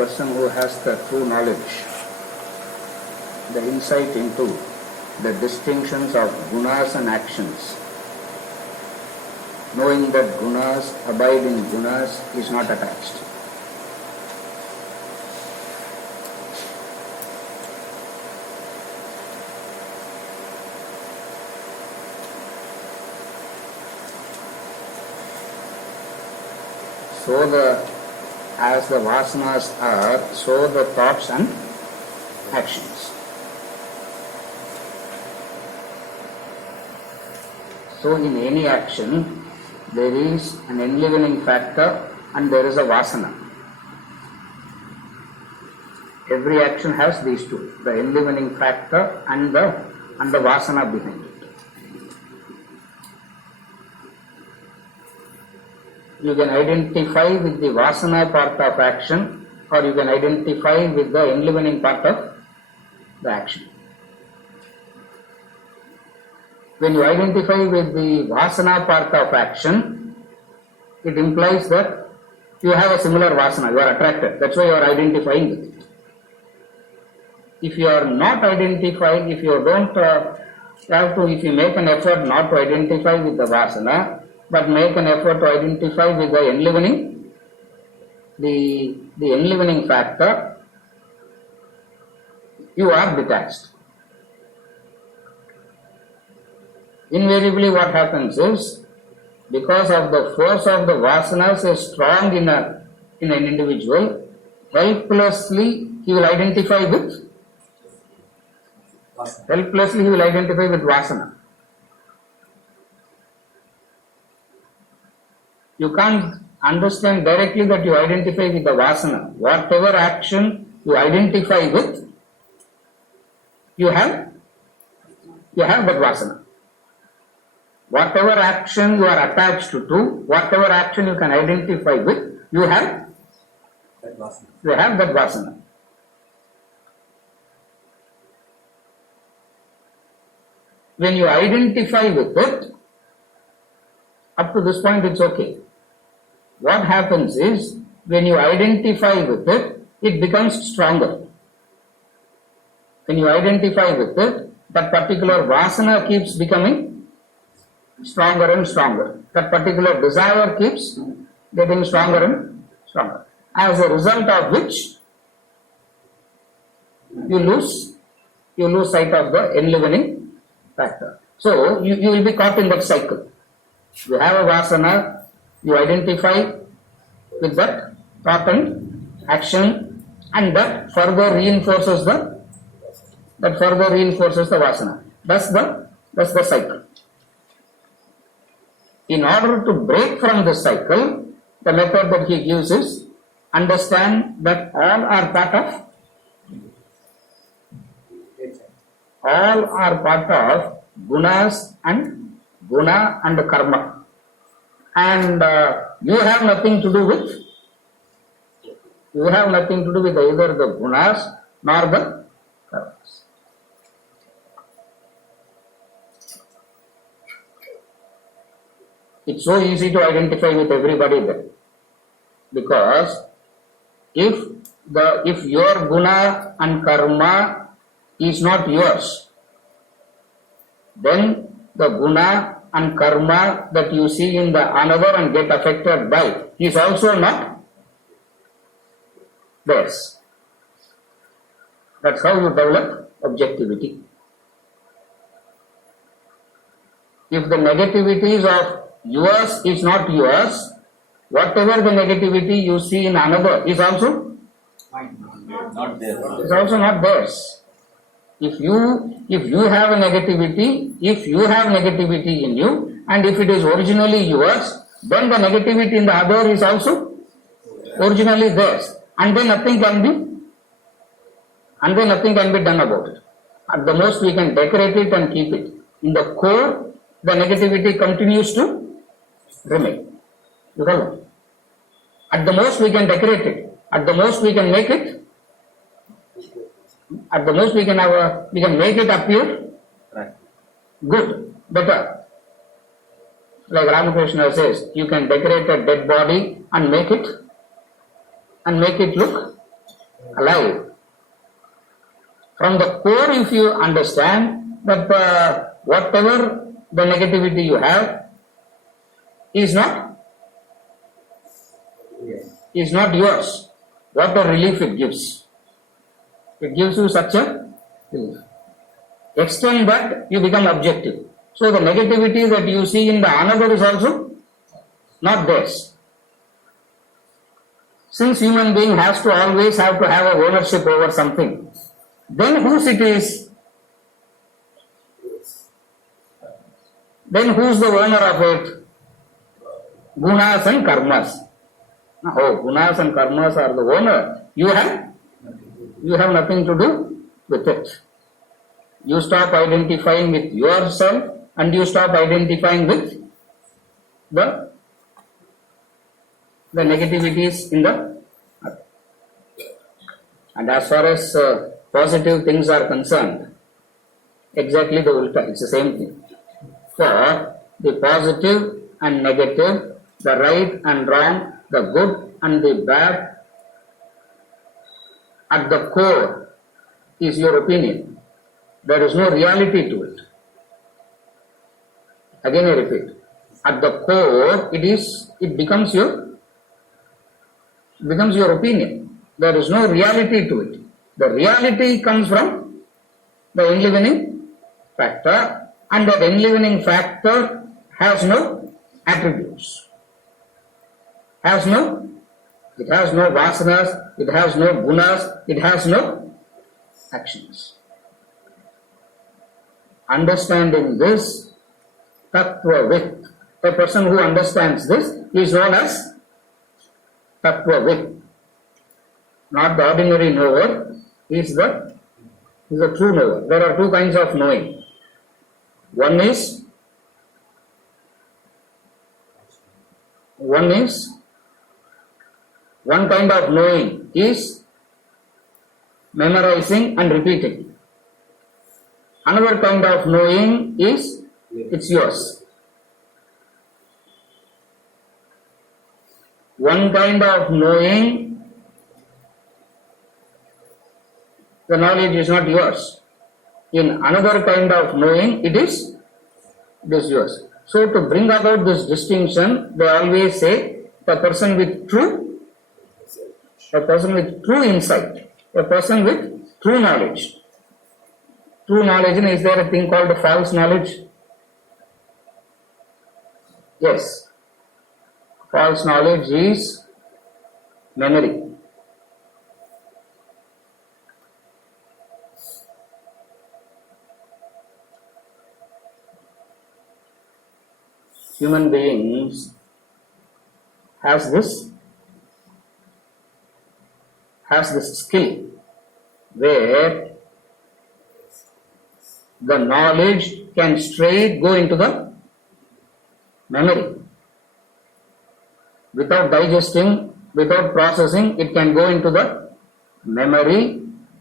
person who has the true knowledge, the insight into the distinctions of gunas and actions, knowing that gunas abide in gunas is not attached. So as the vasanas are, so the thoughts and actions. So in any action, there is an enlivening factor and there is a vasana. Every action has these two, the enlivening factor and the vasana behind it. You can identify with the vasana part of action, or you can identify with the enlivening part of the action. When you identify with the vasana part of action, it implies that you have a similar vasana, you are attracted, that's why you are identifying with it. If you are not identifying, if you don't if you make an effort not to identify with the vasana, but make an effort to identify with the enlivening, the enlivening factor, you are detached. Invariably what happens is, because of the force of the vasanas is strong in an individual, helplessly he will identify with vasana. You can't understand directly that you identify with the vasana. Whatever action you identify with, you have that vasana. Whatever action you are attached to, whatever action you can identify with, you have that vasana. When you identify with it, up to this point it's okay. What happens is, when you identify with it, it becomes stronger. When you identify with it, that particular vasana keeps becoming stronger and stronger. That particular desire keeps getting stronger and stronger. As a result of which, you lose sight of the enlivening factor. So, you will be caught in that cycle. You have a vasana, you identify with that thought and action, and that further reinforces the vasana. That's the cycle. In order to break from the cycle, the method that he gives is, understand that all are part of gunas and guna and karma, and you have nothing to do with either the gunas nor the karmas. It's so easy to identify with everybody there, because if your guna and karma is not yours, then the guna and karma that you see in the another and get affected by is also not theirs. That's how you develop objectivity. If the negativities of yours is not yours, whatever the negativity you see in another is also not theirs. If you have a negativity, in you, and if it is originally yours, then the negativity in the other is also originally theirs, and then nothing can be done about it. At the most we can decorate it and keep it. In the core, the negativity continues to remain. You follow? At the most we can decorate it. At the most we can make it. At the most we can make it appear good, better. Like Ramakrishna says, you can decorate a dead body and make it look alive. From the core, if you understand that whatever the negativity you have is not yours, what a relief it gives. It gives you such a relief. Extend that, you become objective. So the negativity that you see in the another is also not theirs. Since human being has to always have to have a ownership over something, then whose it is? Then who's the owner of it? Gunas and karmas. Oh, gunas and karmas are the owner. You have nothing to do with it. You stop identifying with yourself and you stop identifying with the negativities in the other. And as far as positive things are concerned, exactly the ulta, it's the same thing. For the positive and negative, the right and wrong, the good and the bad, at the core is your opinion. There is no reality to it. Again I repeat, at the core it becomes your opinion. There is no reality to it. The reality comes from the enlivening factor, and that enlivening factor has no attributes. It has no vasanas, it has no gunas, it has no actions. Understanding this, tattvavit, a person who understands this is known as tattvavit. Not the ordinary knower, he is the true knower. There are two kinds of knowing. One kind of knowing is memorizing and repeating. Another kind of knowing is it's yours. One kind of knowing, the knowledge is not yours. In another kind of knowing, it is yours. So to bring about this distinction, they always say a person with true insight, a person with true knowledge. True knowledge, is there a thing called false knowledge? Yes. False knowledge is memory. Human beings has this skill where the knowledge can straight go into the memory. Without digesting, without processing, it can go into the memory,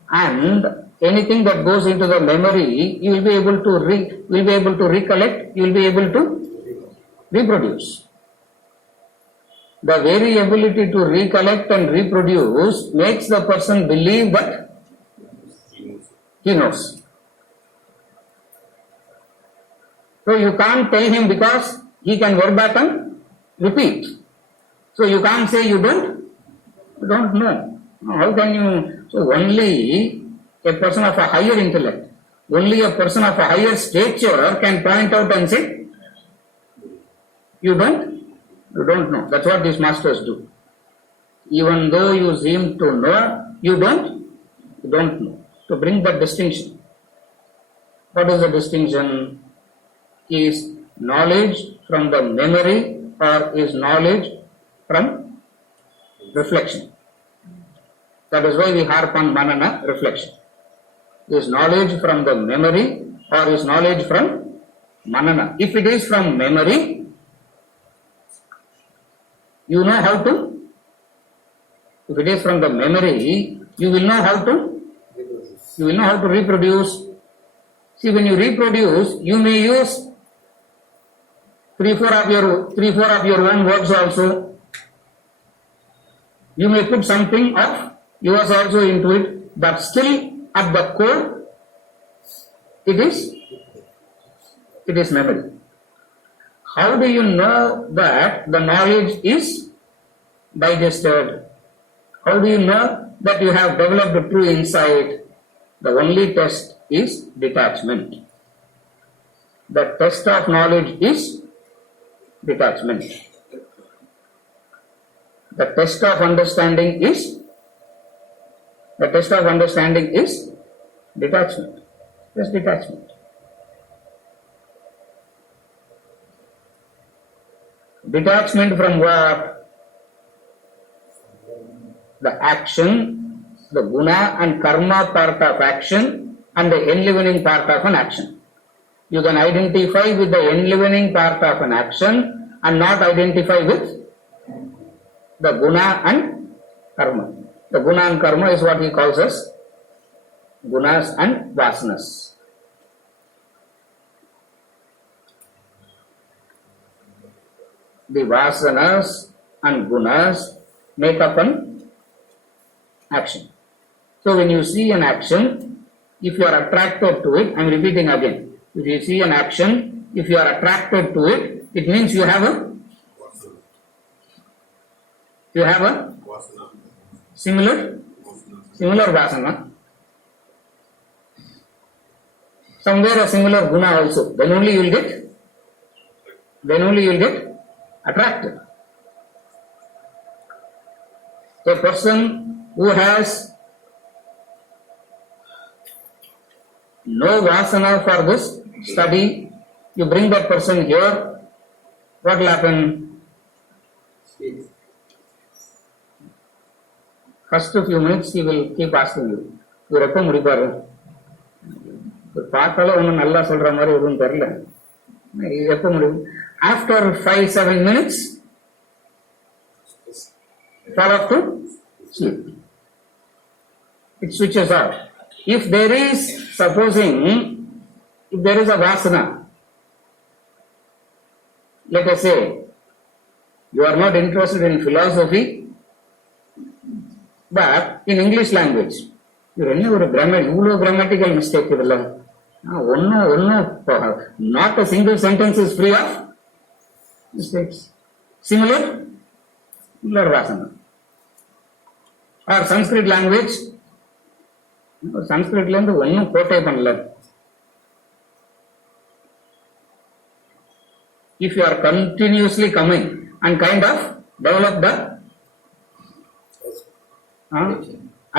and anything that goes into the memory, you will be able to recollect, you will be able to reproduce. The very ability to recollect and reproduce makes the person believe that he knows. So you can't tell him because he can verbatim repeat. So you can't say you don't know. How can you? So only a person of a higher intellect, only a person of a higher stature can point out and say, you don't know. That's what these masters do. Even though you seem to know, you don't know. To bring that distinction. What is the distinction? Is knowledge from the memory or is knowledge from reflection? That is why we harp on manana, reflection. Is knowledge from the memory or is knowledge from manana? If it is from memory, you know how to. If it is from the memory, you will know how to reproduce. See, when you reproduce, you may use three, four of your own words also. You may put something of You was also into it, but still at the core, it is memory. How do you know that the knowledge is digested? How do you know that you have developed true insight? The only test is detachment. The test of knowledge is detachment. The test of understanding is detachment. Just detachment. Detachment from what? The action, the guna and karma part of action, and the enlivening part of an action. You can identify with the enlivening part of an action and not identify with the guna and karma. The guna and karma is what he calls as gunas and vasanas. The vasanas and gunas make up an action. So when you see an action, if you are attracted to it, I am repeating again, if you see an action, if you are attracted to it, it means you have a similar vasana. Somewhere a similar guna also. Then only you will get attracted. A person who has no vasana for this study, you bring that person here, what will happen? First few minutes he will keep asking you, இவர் எப்போ முடிப்பாரு? பார்த்தாலும் ஒன்றும் நல்லா சொல்ற மாதிரி எதுவும் தெரியல, எப்போ முடியும்? After 5-7 minutes, fall off to sleep. It switches off. If there is a vasana, let us say, you are not interested in philosophy, but in English language, you are ஒரு grammatical mistake idella. Not a single sentence is free of mistakes. Similar vasana. Or Sanskrit language, Sanskritல இருந்து ஒன்னும் கோட்டை பண்ணல. If you are continuously coming and kind of develop the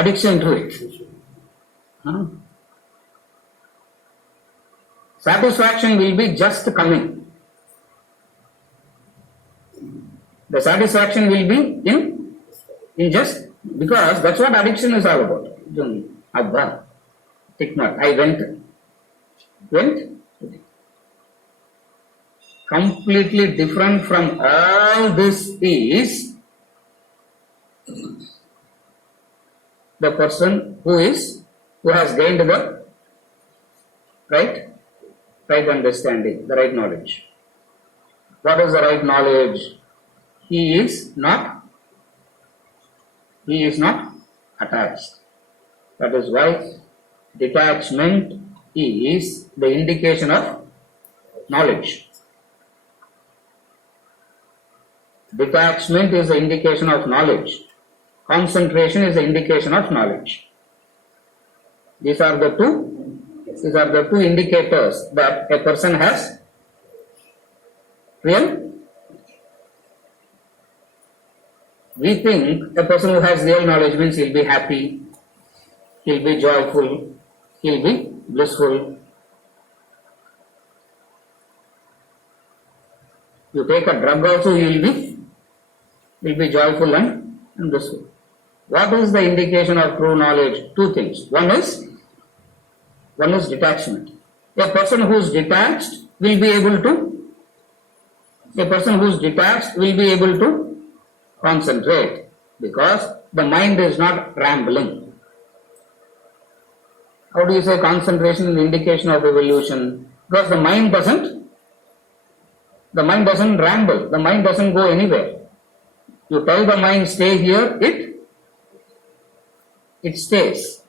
addiction to it, satisfaction will be just coming. The satisfaction will be in just, because that's what addiction is all about. Abba, tick mark, I went. Completely different from all this is the person who has gained the right understanding, the right knowledge. What is the right knowledge? He is not attached. That is why detachment is the indication of knowledge. Detachment is the indication of knowledge. Concentration is the indication of knowledge. These are the two indicators that a person has real. We think a person who has real knowledge means he'll be happy, he'll be joyful, he'll be blissful. You take a drug also, you'll be joyful and blissful. What is the indication of true knowledge? Two things. One is detachment. A person who is detached will be able to concentrate, because the mind is not rambling. How do you say concentration is an indication of evolution? Because the mind doesn't ramble, the mind doesn't go anywhere. You tell the mind stay here, it stays.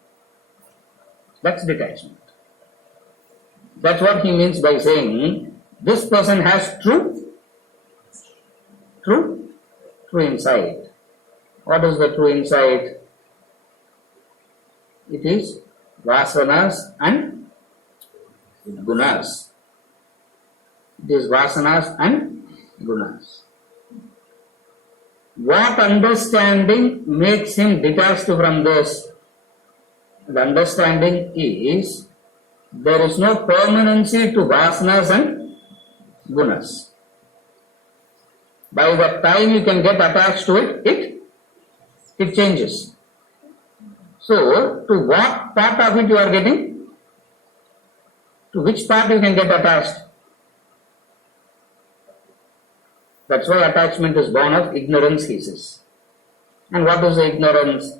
That's detachment. That's what he means by saying this person has true insight. What is the true insight? It is vasanas and gunas. It is vasanas and gunas. What understanding makes him detached from this? The understanding is there is no permanency to vasanas and gunas. By the time you can get attached to it, it changes. So, to what part of it you are getting? To which part you can get attached? That's why attachment is born of ignorance, he says. And what is the ignorance?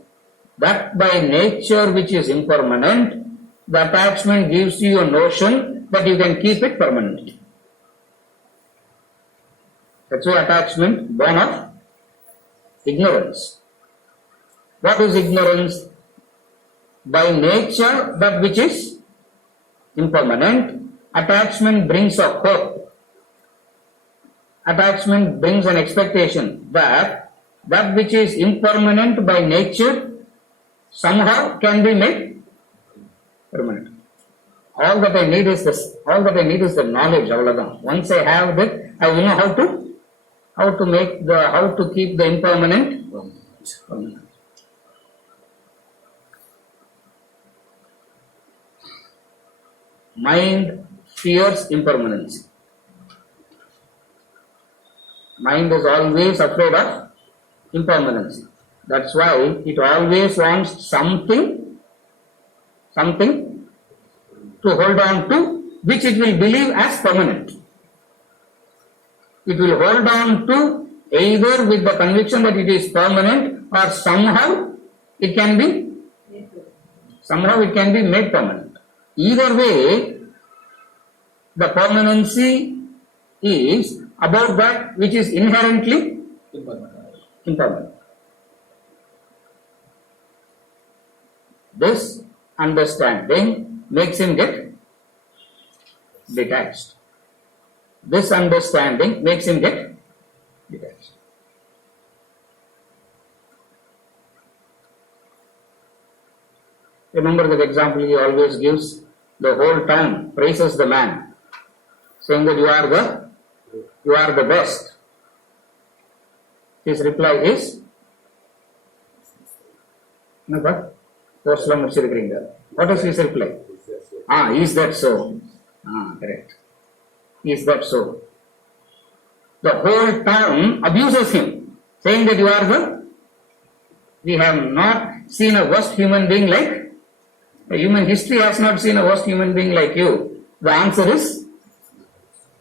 That by nature which is impermanent, the attachment gives you a notion that you can keep it permanently. That's why attachment born of ignorance. What is ignorance? By nature, that which is impermanent, attachment brings a hope. Attachment brings an expectation that that which is impermanent by nature somehow can be made permanent. All that I need is this. All that I need is the knowledge. Once I have that, I will know how to keep the impermanent permanent. Mind fears impermanency. Mind is always afraid of impermanency. That's why it always wants something to hold on to, which it will believe as permanent. It will hold on to either with the conviction that it is permanent, or somehow it can be made permanent. Either way, the permanency is about that which is inherently impermanent. This understanding makes him get detached. This understanding makes him get detached. Remember that example he always gives. The whole town praises the man, saying that you are the best. His reply is, what is his reply? Is that so? Correct. Is that so? The whole town abuses him, saying that we have not seen a worst human being like, the human history has not seen a worst human being like you. The answer is,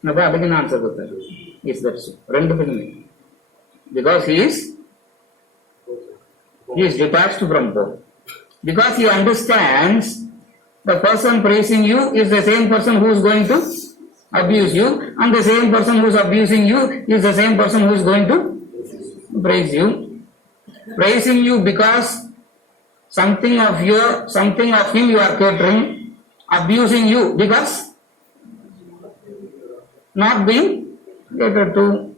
is that so? Because he is detached from both. Because he understands the person praising you is the same person who is going to abuse you, and the same person who is abusing you is the same person who is going to praise you. Praising you because something of him you are catering, abusing you because not being catered to.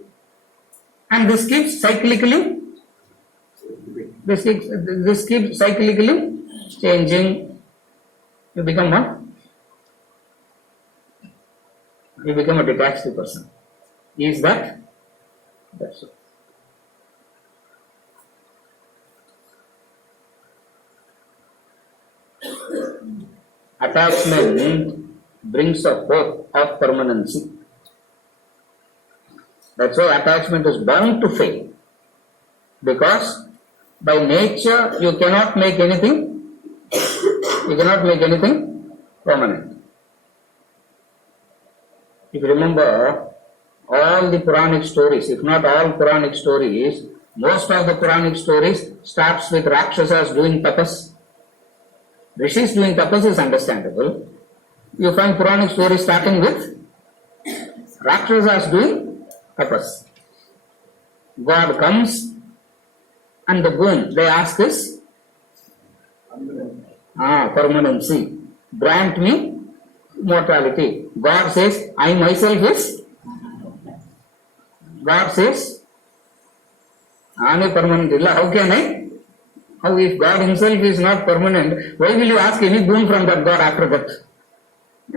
And this keeps cyclically changing. You become what? You become a detached person. Is that? That's so. Attachment brings a hope of permanency. That's why attachment is bound to fail. Because by nature you cannot make anything permanent. If you remember all the Puranic stories, if not all Puranic stories, most of the Puranic stories starts with Rakshasas doing tapas. Rishis doing tapas is understandable. You find Puranic stories starting with Rakshasas doing tapas. God comes and the boon they ask is Permanency. Grant me mortality. God says, I myself is. God says, I am permanent. How can I? How if God himself is not permanent, why will you ask any boon from that God after that?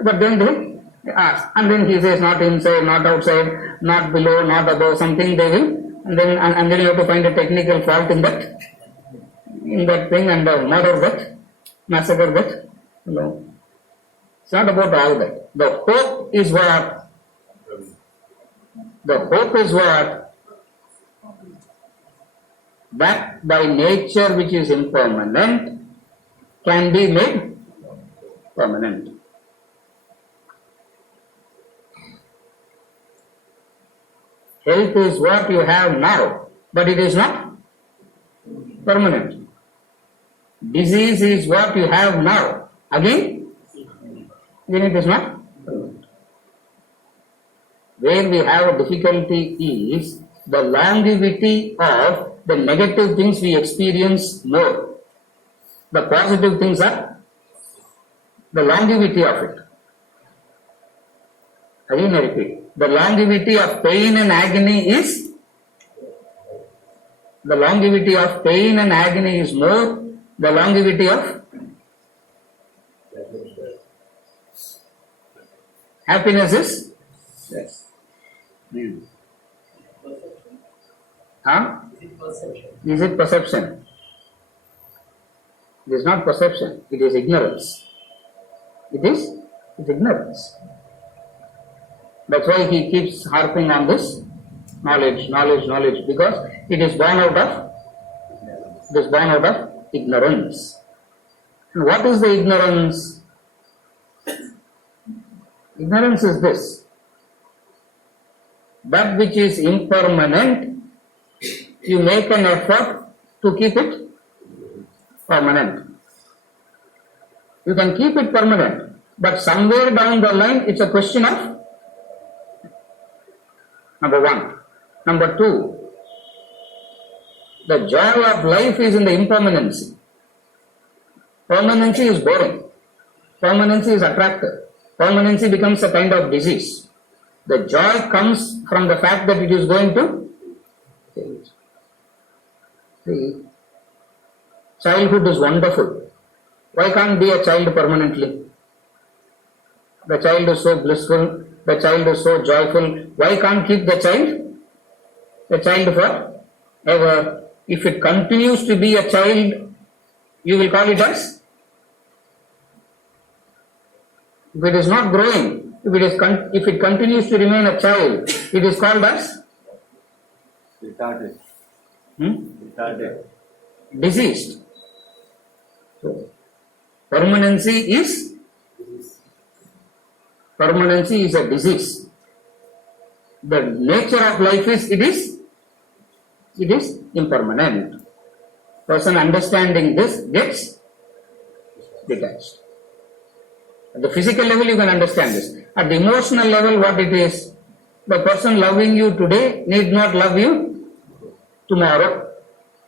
But then they ask. And then he says, not inside, not outside, not below, not above, something they will. And then you have to find a technical fault in that thing and murder that, massacre that. No. It's not about all that. The hope is what? The hope is what? That by nature which is impermanent can be made permanent. Health is what you have now, but it is not permanent. Disease is what you have now. Again it is not permanent. Where we have a difficulty is the longevity of the negative things we experience more. The positive things are the longevity of it. Again I repeat. The longevity of pain and agony is more. The longevity of happiness is less. Is it perception? It is not perception. It is ignorance. It's ignorance. That's why he keeps harping on this knowledge, because it is born out of ignorance. And what is the ignorance? Ignorance is this: that which is impermanent, you make an effort to keep it permanent. You can keep it permanent, but somewhere down the line, it's a question of number one. Number two, the joy of life is in the impermanency. Permanency is boring. Permanency is attractive. Permanency becomes a kind of disease. The joy comes from the fact that it is going to change. See, childhood is wonderful. Why can't be a child permanently? The child is so blissful. The child is so joyful. Why can't keep the child? The child forever. If it continues to be a child, you will call it as? If it is not growing, if it continues to remain a child, it is called as? Retarded. Diseased. So, permanency is a disease. The nature of life is it is impermanent. Person understanding this gets detached. At the physical level you can understand this. At the emotional level what it is? The person loving you today need not love you tomorrow.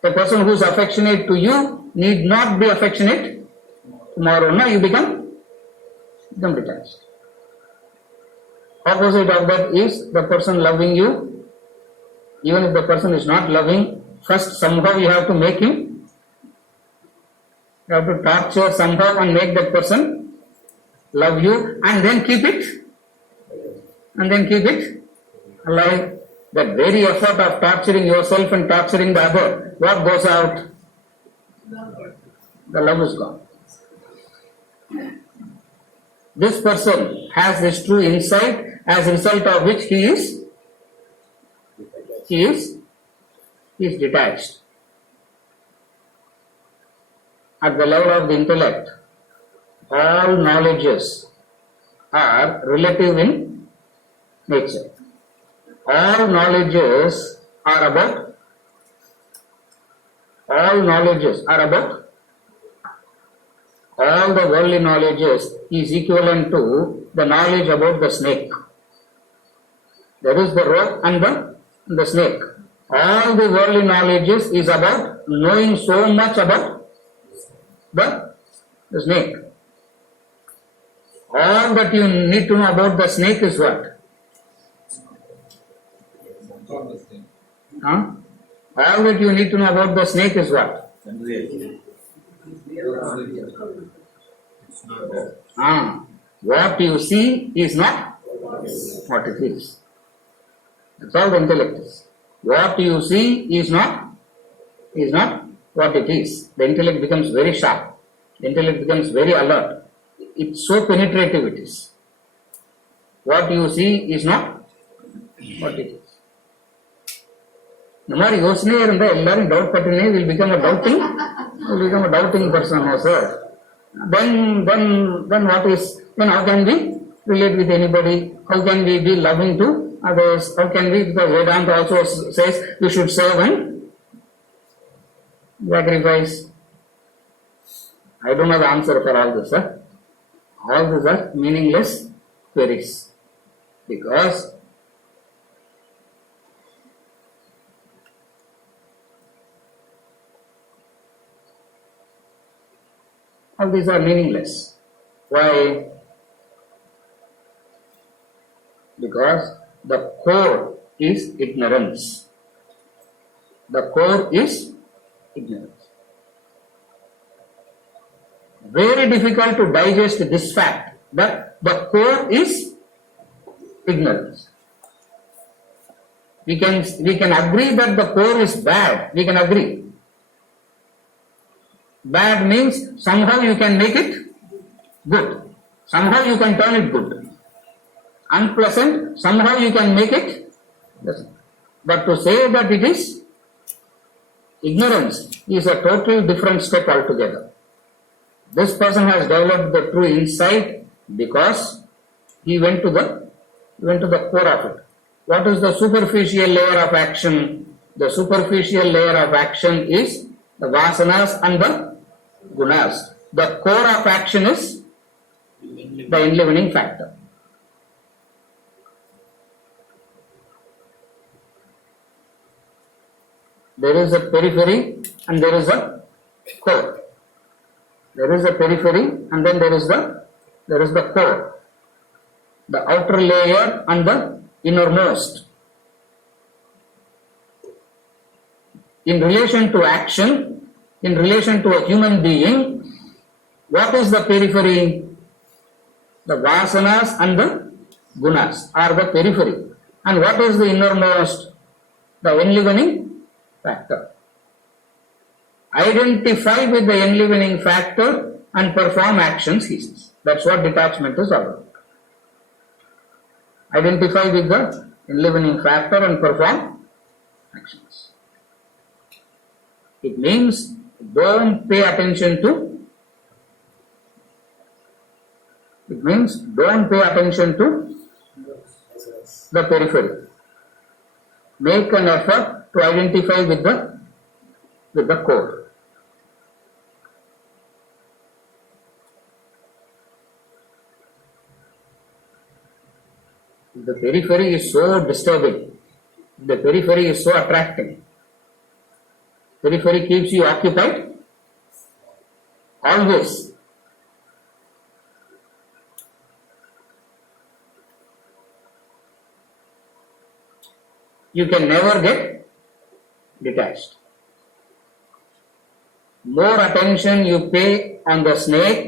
The person who is affectionate to you need not be affectionate tomorrow. Now you become detached. Opposite of that is the person loving you. Even if the person is not loving, first somehow you have to make him. You have to torture somehow and make that person love you, and then keep it alive. That very effort of torturing yourself and torturing the other, what goes out? The love is gone. This person has this true insight, as a result of which he is detached. At the level of the intellect, all knowledges are relative in nature. All knowledges are about all the worldly knowledges is equivalent to the knowledge about the snake. There is the rope and the snake. All the worldly knowledges is about knowing so much about the snake. All that you need to know about the snake is what? Huh? All that you need to know about the snake is what? What you see is not what it is. That's all the intellect is. What you see is not what it is. The intellect becomes very sharp. The intellect becomes very alert. It's so penetrative it is. What you see is not what it is. இந்த மாதிரி யோசனையே இருந்தால் எல்லாரும் doubt பட்டுனே will become a doubting person also. Then what is, then how can we relate with anybody? How can we be loving to others? How can we, because Vedanta also says we should serve and sacrifice. I don't have the answer for all this. All these are meaningless queries. Because all these are meaningless. Why? Because the core is ignorance. The core is ignorance. Very difficult to digest this fact, but the core is ignorance. We can agree that the core is bad. We can agree. Bad means somehow you can make it good. Somehow you can turn it good. Unpleasant, somehow you can make it pleasant. But to say that it is ignorance is a total different step altogether. This person has developed the true insight because he went to the core of it. What is the superficial layer of action? The superficial layer of action is the vasanas and the gunas. The core of action is the enlivening factor. There is a periphery and there is a core. There is a periphery and then there is the core. The outer layer and the innermost. In relation to action, in relation to a human being, what is the periphery? The vasanas and the gunas are the periphery. And what is the innermost? The enlivening factor. Identify with the enlivening factor and perform actions, he says. That's what detachment is all about. Identify with the enlivening factor and perform actions. It means don't pay attention to the periphery. Make an effort to identify with the core. The periphery is so disturbing. The periphery is so attracting. Periphery keeps you occupied always. You can never get detached. More attention you pay on the snake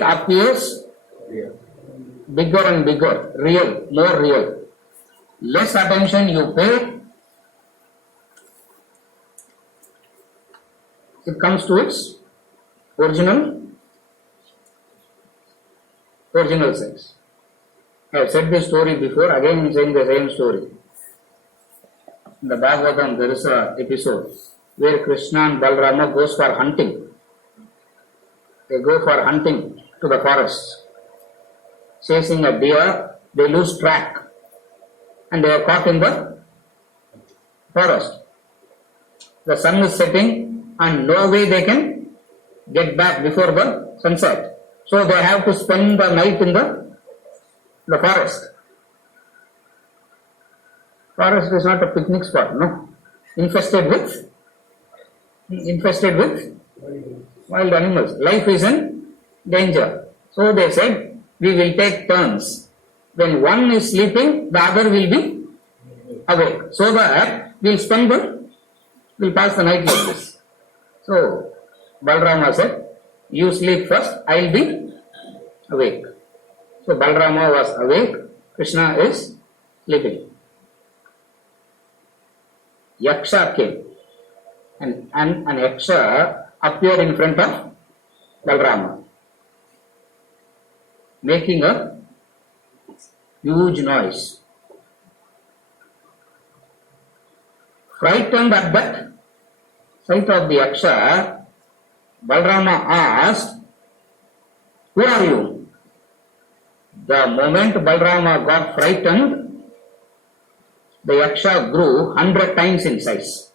appears bigger and bigger, real, more real. Less attention you pay, it comes to its original sense. I have said this story before, again I am saying the same story. In the Bhagavatam there is an episode where Krishna and Balarama goes for hunting. They go for hunting to the forest. Chasing a deer, they lose track and they are caught in the forest. The sun is setting and no way they can get back before the sunset. So they have to spend the night in the forest. Forest is not a picnic spot, no. Infested with wild animals. Life is in danger. So they said, we will take turns. When one is sleeping, the other will be awake. So that we'll pass the night like this. So Balarama said, you sleep first, I'll be awake. So Balarama was awake, Krishna is sleeping. Yaksha came and an Yaksha appeared in front of Balarama, making a huge noise. Frightened at that sight of the Yaksha, Balarama asked, who are you? The moment Balarama got frightened, the Yaksha grew 100 times in size.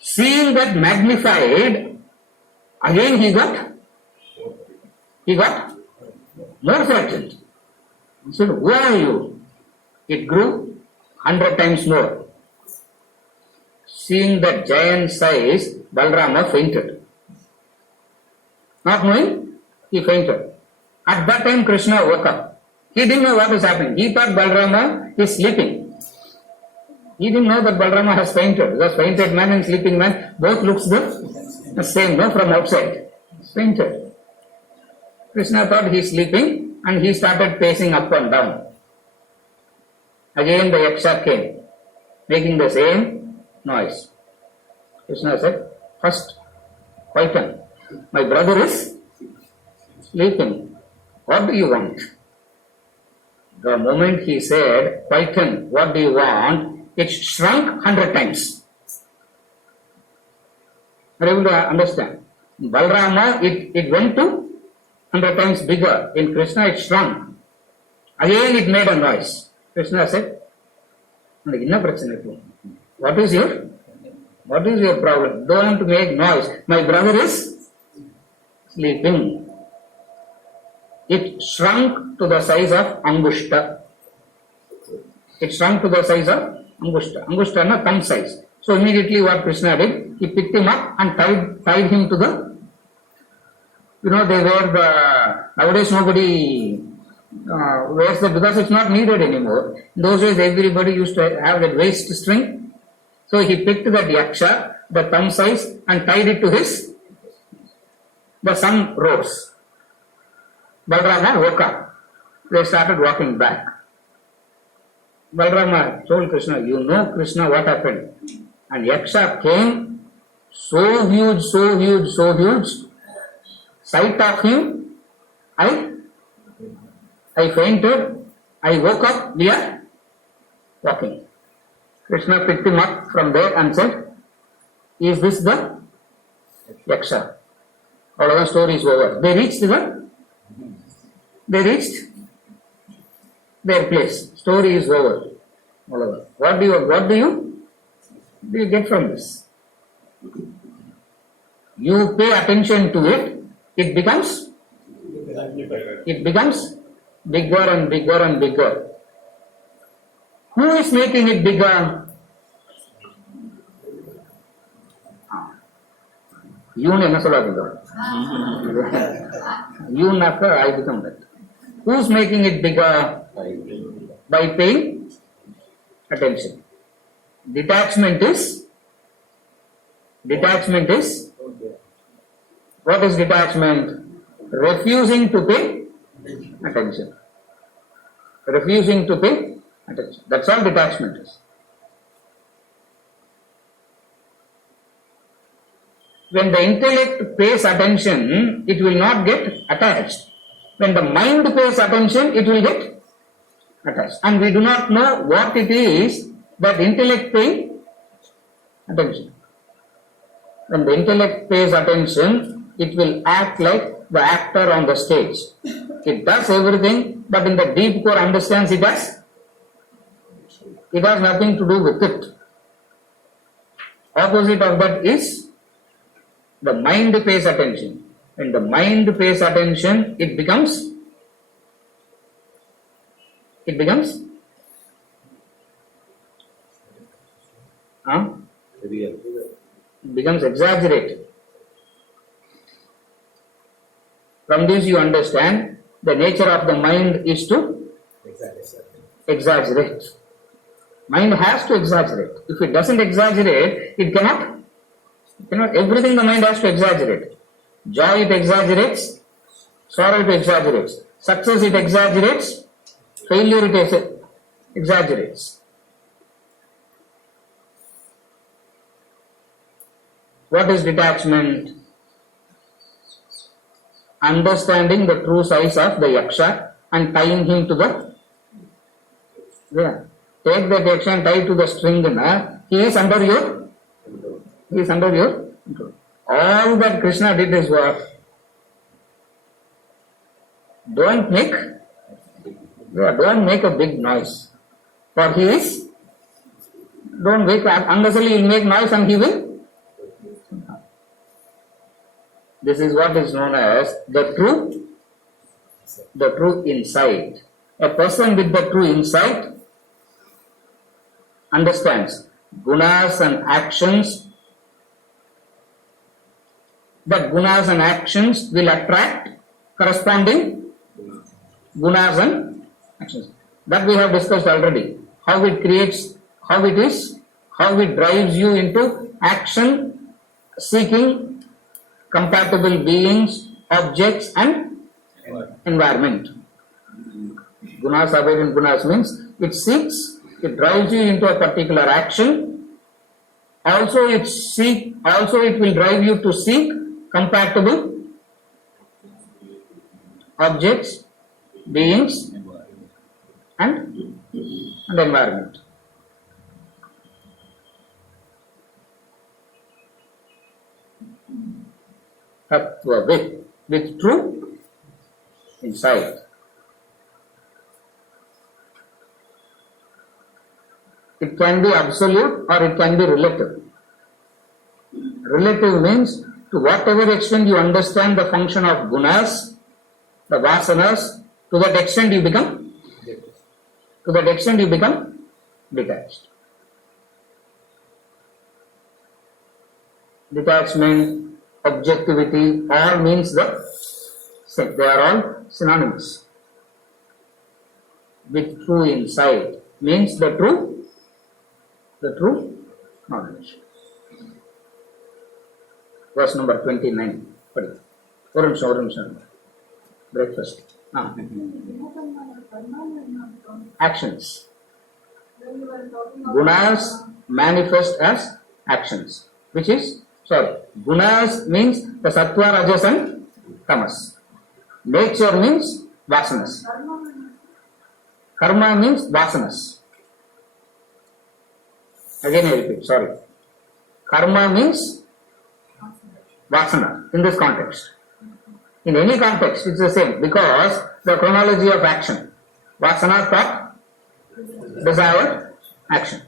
Seeing that magnified, again he got more frightened. He said, who are you? It grew 100 times more. Seeing that giant size, Balarama fainted. Not knowing, he fainted. At that time, Krishna woke up. He didn't know what was happening. He thought Balarama is sleeping. He didn't know that Balarama has fainted. Because fainted man and sleeping man both looks the same, no, from outside. Fainted. Krishna thought he is sleeping and he started pacing up and down. Again the Yaksha came, making the same noise. Krishna said, first, quieten. My brother is sleeping. What do you want? The moment he said, quieten, what do you want? It shrunk 100 times. Are you able to understand? In Balarama, it went to 100 times bigger. In Krishna, it shrunk. Again, it made a noise. Krishna said, what is your problem? Don't make noise. My brother is sleeping. It shrunk to the size of Angushta. It shrunk to the size of Angushta. Angushta na thumb size. So immediately what Krishna did, he picked him up and tied him to the, they wear the, nowadays nobody wears that because it's not needed anymore. In those days everybody used to have that waist string. So he picked that Yaksha, the thumb size, and tied it to the sun rose. Balarama woke up. They started walking back. Balarama told Krishna, Krishna, what happened? And Yaksha came, so huge. Sight of him, I fainted. I woke up, we are walking. Krishna picked him up from there and said, is this the Yaksha? All of the story is over. They reached their place. Story is over. All over. What do you get from this? You pay attention to it, it becomes bigger and bigger and bigger. Who is making it bigger? You enna soladinga? You naka I become that. Who's making it bigger? By paying attention. Detachment is what is detachment? Refusing to pay attention. Refusing to pay attention. That's all detachment is. When the intellect pays attention, it will not get attached. When the mind pays attention, it will get attached. And we do not know what it is that intellect paying attention. When the intellect pays attention, it will act like the actor on the stage. It does everything, but in the deep core understands it has nothing to do with it. Opposite of that is the mind pays attention. When the mind pays attention, it becomes Real. becomes exaggerated. From this you understand the nature of the mind is to exaggerate. Mind has to exaggerate. If it doesn't exaggerate, it cannot. Everything the mind has to exaggerate. Joy it exaggerates, sorrow it exaggerates, success it exaggerates, failure it exaggerates. What is detachment? Understanding the true size of the yaksha and tying him to the. Take that yaksha and tie to the string. He is under your control. All that Krishna did is what? Don't make a big noise. For he is. Don't wake up. Unnecessarily he will make noise and he will. This is what is known as the true insight. A person with the true insight understands gunas and actions. That gunas and actions will attract corresponding gunas and actions. That we have discussed already. How it creates, how it drives you into action seeking compatible beings, objects and environment. Gunas, abiding gunas means it drives you into a particular action. Also it will drive you to seek compatible objects, beings and environment. With true insight. It can be absolute or it can be relative. Relative means to whatever extent you understand the function of gunas, the vasanas, to that extent you become detached. Detachment, objectivity, all means the same. They are all synonymous. With true insight means the true knowledge. Verse number 29. Orum. Breakfast. Actions. Gunas manifest as actions, which is gunas means the sattva, rajas and tamas. Nature means vasanas. Karma means vasanas. Again I repeat, Karma means vasana in this context. In any context it's the same because the chronology of action. Vasana, thought, desire, action.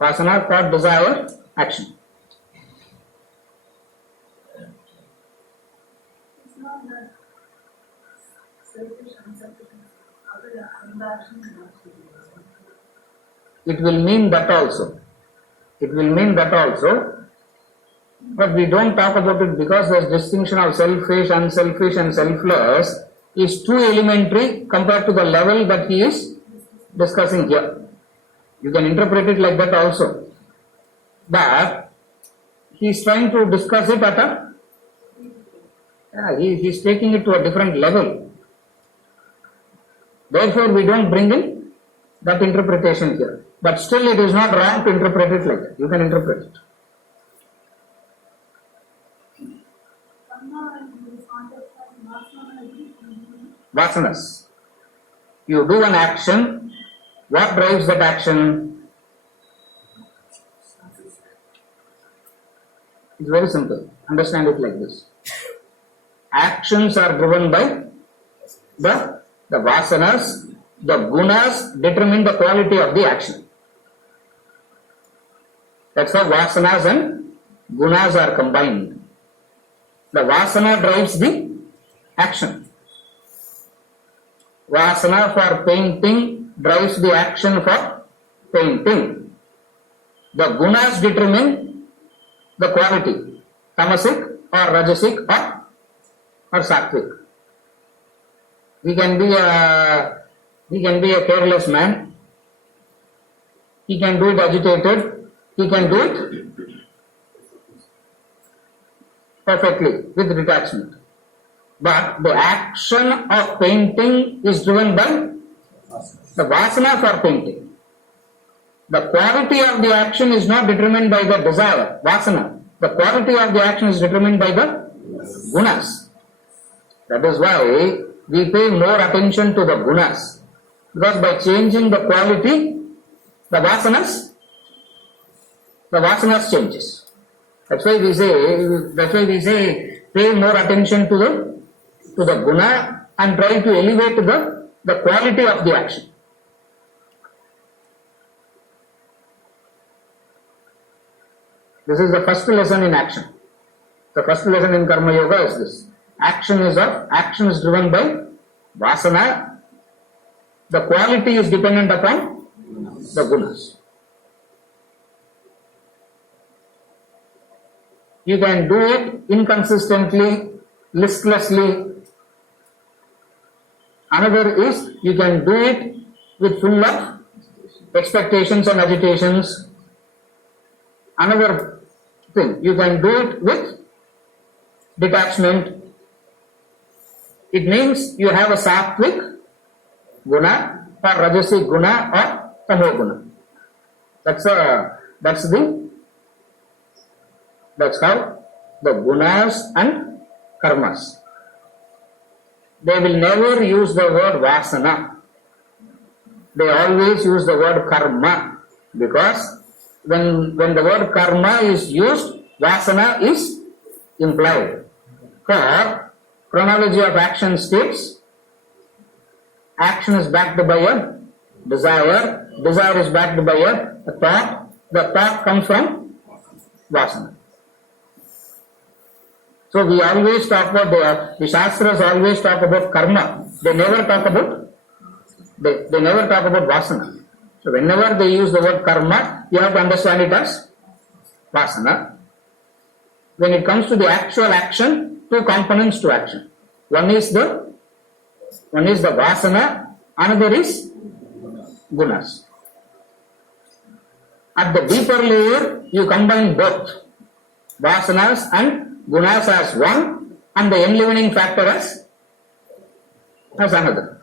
Vasana, thought, desire, action. It will mean that also. But we don't talk about it because the distinction of selfish, unselfish and selfless is too elementary compared to the level that he is discussing here. You can interpret it like that also. But he is trying to discuss it at he is taking it to a different level. Therefore, we don't bring in that interpretation here. But still it is not wrong to interpret it like that. You can interpret it. Vasanas. You do an action. What drives that action? It's very simple. Understand it like this. Actions are driven by the vasanas. The gunas determine the quality of the action. That's how vasanas and gunas are combined. The vasana drives the action. Vasana for painting drives the action for painting. The gunas determine the quality, tamasic or rajasic or sattvic. He can be a careless man. He can do it agitated. He can do it perfectly with detachment. But the action of painting is driven by the vasana for painting. The quality of the action is not determined by the desire, vasana. The quality of the action is determined by the gunas. That is why we pay more attention to the gunas. Because by changing the quality, the vasanas changes. That's why we say pay more attention to the guna and try to elevate the quality of the action. This is the first lesson in action. The first lesson in Karma Yoga is this. Action is driven by vasana. The quality is dependent upon the gunas. You can do it inconsistently, listlessly. Another is you can do it with full of expectations and agitations. Another thing, you can do it with detachment. It means you have a sattvic guna or rajasic guna or tamo guna. That's how the gunas and karmas. They will never use the word vasana. They always use the word karma, because when the word karma is used, vasana is implied. For chronology of action states, action is backed by a desire, desire is backed by a thought, the thought comes from vasana. So we always talk about, the Shastras always talk about karma. They never talk about vasana. So whenever they use the word karma, you have to understand it as vasana. When it comes to the actual action, two components to action. One is the vasana, another is gunas. At the deeper layer, you combine both vasanas and gunas as one, and the enlivening factor as another.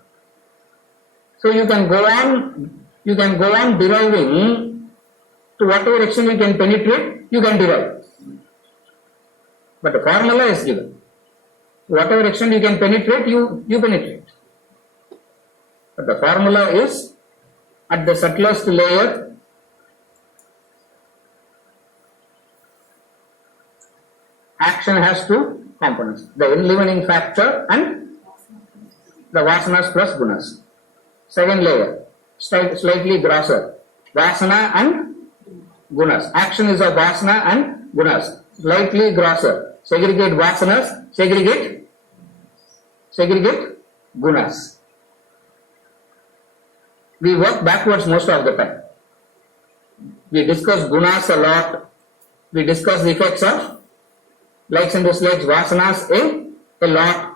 So you can go on deriving to whatever extent you can penetrate, you can derive. But the formula is given. Whatever extent you can penetrate, you penetrate. But the formula is at the subtlest layer. Action has two components, the enlivening factor and the vasanas plus gunas. Second layer, slightly grosser, vasana and gunas. Action is of vasana and gunas, slightly grosser. Segregate vasanas, segregate gunas. We work backwards most of the time. We discuss gunas a lot. We discuss the effects of likes and dislikes, vasanas a lot.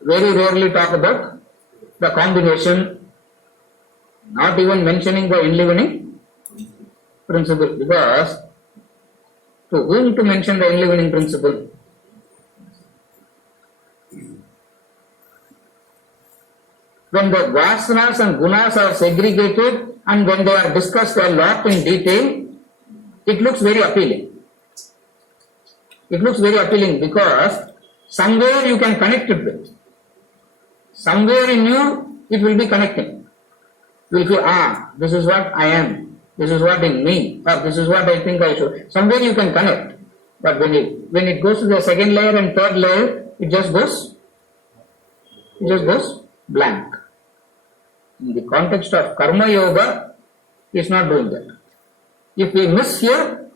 Very rarely talk about the combination, not even mentioning the enlivening principle, because to whom to mention the enlivening principle? When the vasanas and gunas are segregated and when they are discussed a lot in detail, it looks very appealing. It looks very appealing because somewhere you can connect it with. Somewhere in you, it will be connecting. You will feel, this is what I am, this is what in me, or this is what I think I should. Somewhere you can connect. But when it goes to the second layer and third layer, it just goes blank. In the context of Karma Yoga, it's not doing that. If we miss here,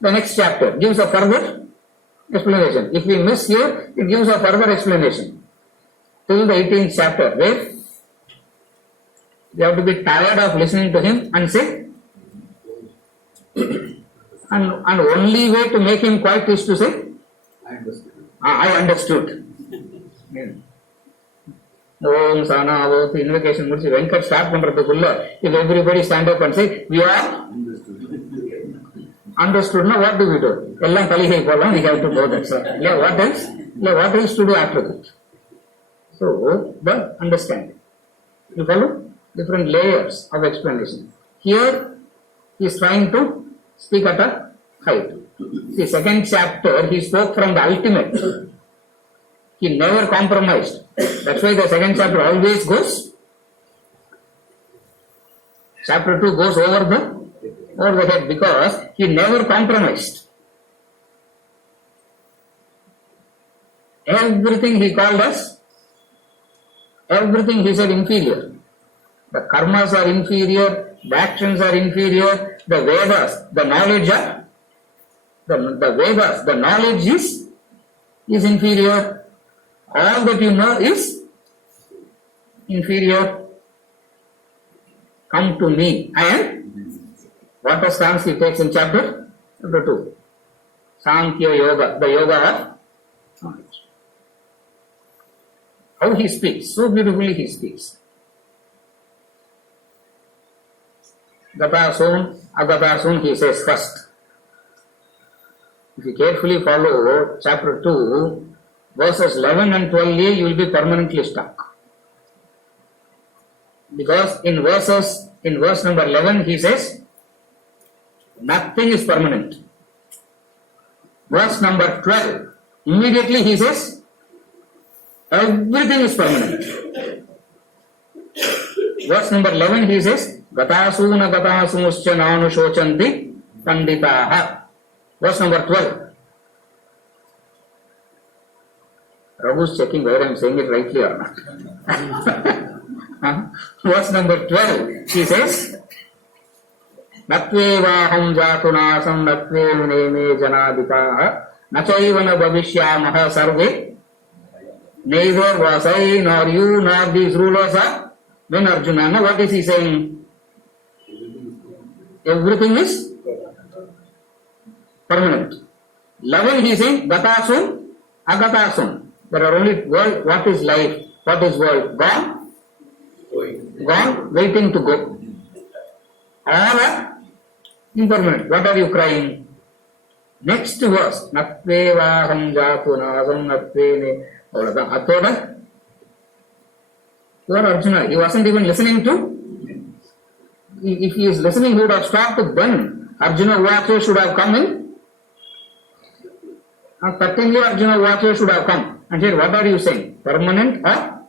the next chapter gives a further explanation. If we miss here, it gives a further explanation. Till the 18th chapter, where we have to be tired of listening to him and say, And only way to make him quiet is to say, I understood. I understood. Om Sana Avot, invocation முடிச்சு Venkat start பண்றதுக்குள்ள if everybody stand up and say we are understood, now what do we do? எல்லாம் தலைகை போடலாம், we have to know that, sir. Yeah, what else? Yeah, what else to do after that? So, the understanding. You follow? Different layers of explanation. Here, he is trying to speak at a height. The second chapter, he spoke from the ultimate. He never compromised. That's why the second chapter always goes. Chapter 2 goes over the head because he never compromised. Everything he called us, everything he said inferior. The karmas are inferior, the actions are inferior, the Vedas, the knowledge are, the Vedas, the knowledge is inferior. All that you know is inferior. Come to me. And what a stance he takes in chapter 2. Sankhya Yoga, the yoga of knowledge. How he speaks, so beautifully he speaks. Gatasun, Agatasun, he says first. If you carefully follow chapter 2, verses 11 and 12a, you will be permanently stuck. Because in verse number 11, he says, nothing is permanent. Verse number 12, immediately he says, everything is permanent. Verse number 11, he says, Gatasuna Gatasunuscha Nanu Shochanti Panditaha. Verse number 12. Raghu's checking whether I am saying it rightly or not. Verse number 12, he says, Natvevaham jatunasam natvevneme janaditaha nachaivana bhavishyamaha sarve. Neither was I, nor you, nor these rulers are. Then Arjuna, now what is he saying? Everything is permanent. 11 he is saying, Gatasun, Agatasun. There are only world, what is life, what is world? Gone, waiting to go. Or impermanent. What are you crying? Next verse, Natvevaham jatunasam natvene. Athoda, Lord Arjuna, he wasn't even listening to. If he is listening, he would have stopped then. Arjuna Vacha should have come in. Certainly Arjuna Vacha should have come. And said, what are you saying? Permanent or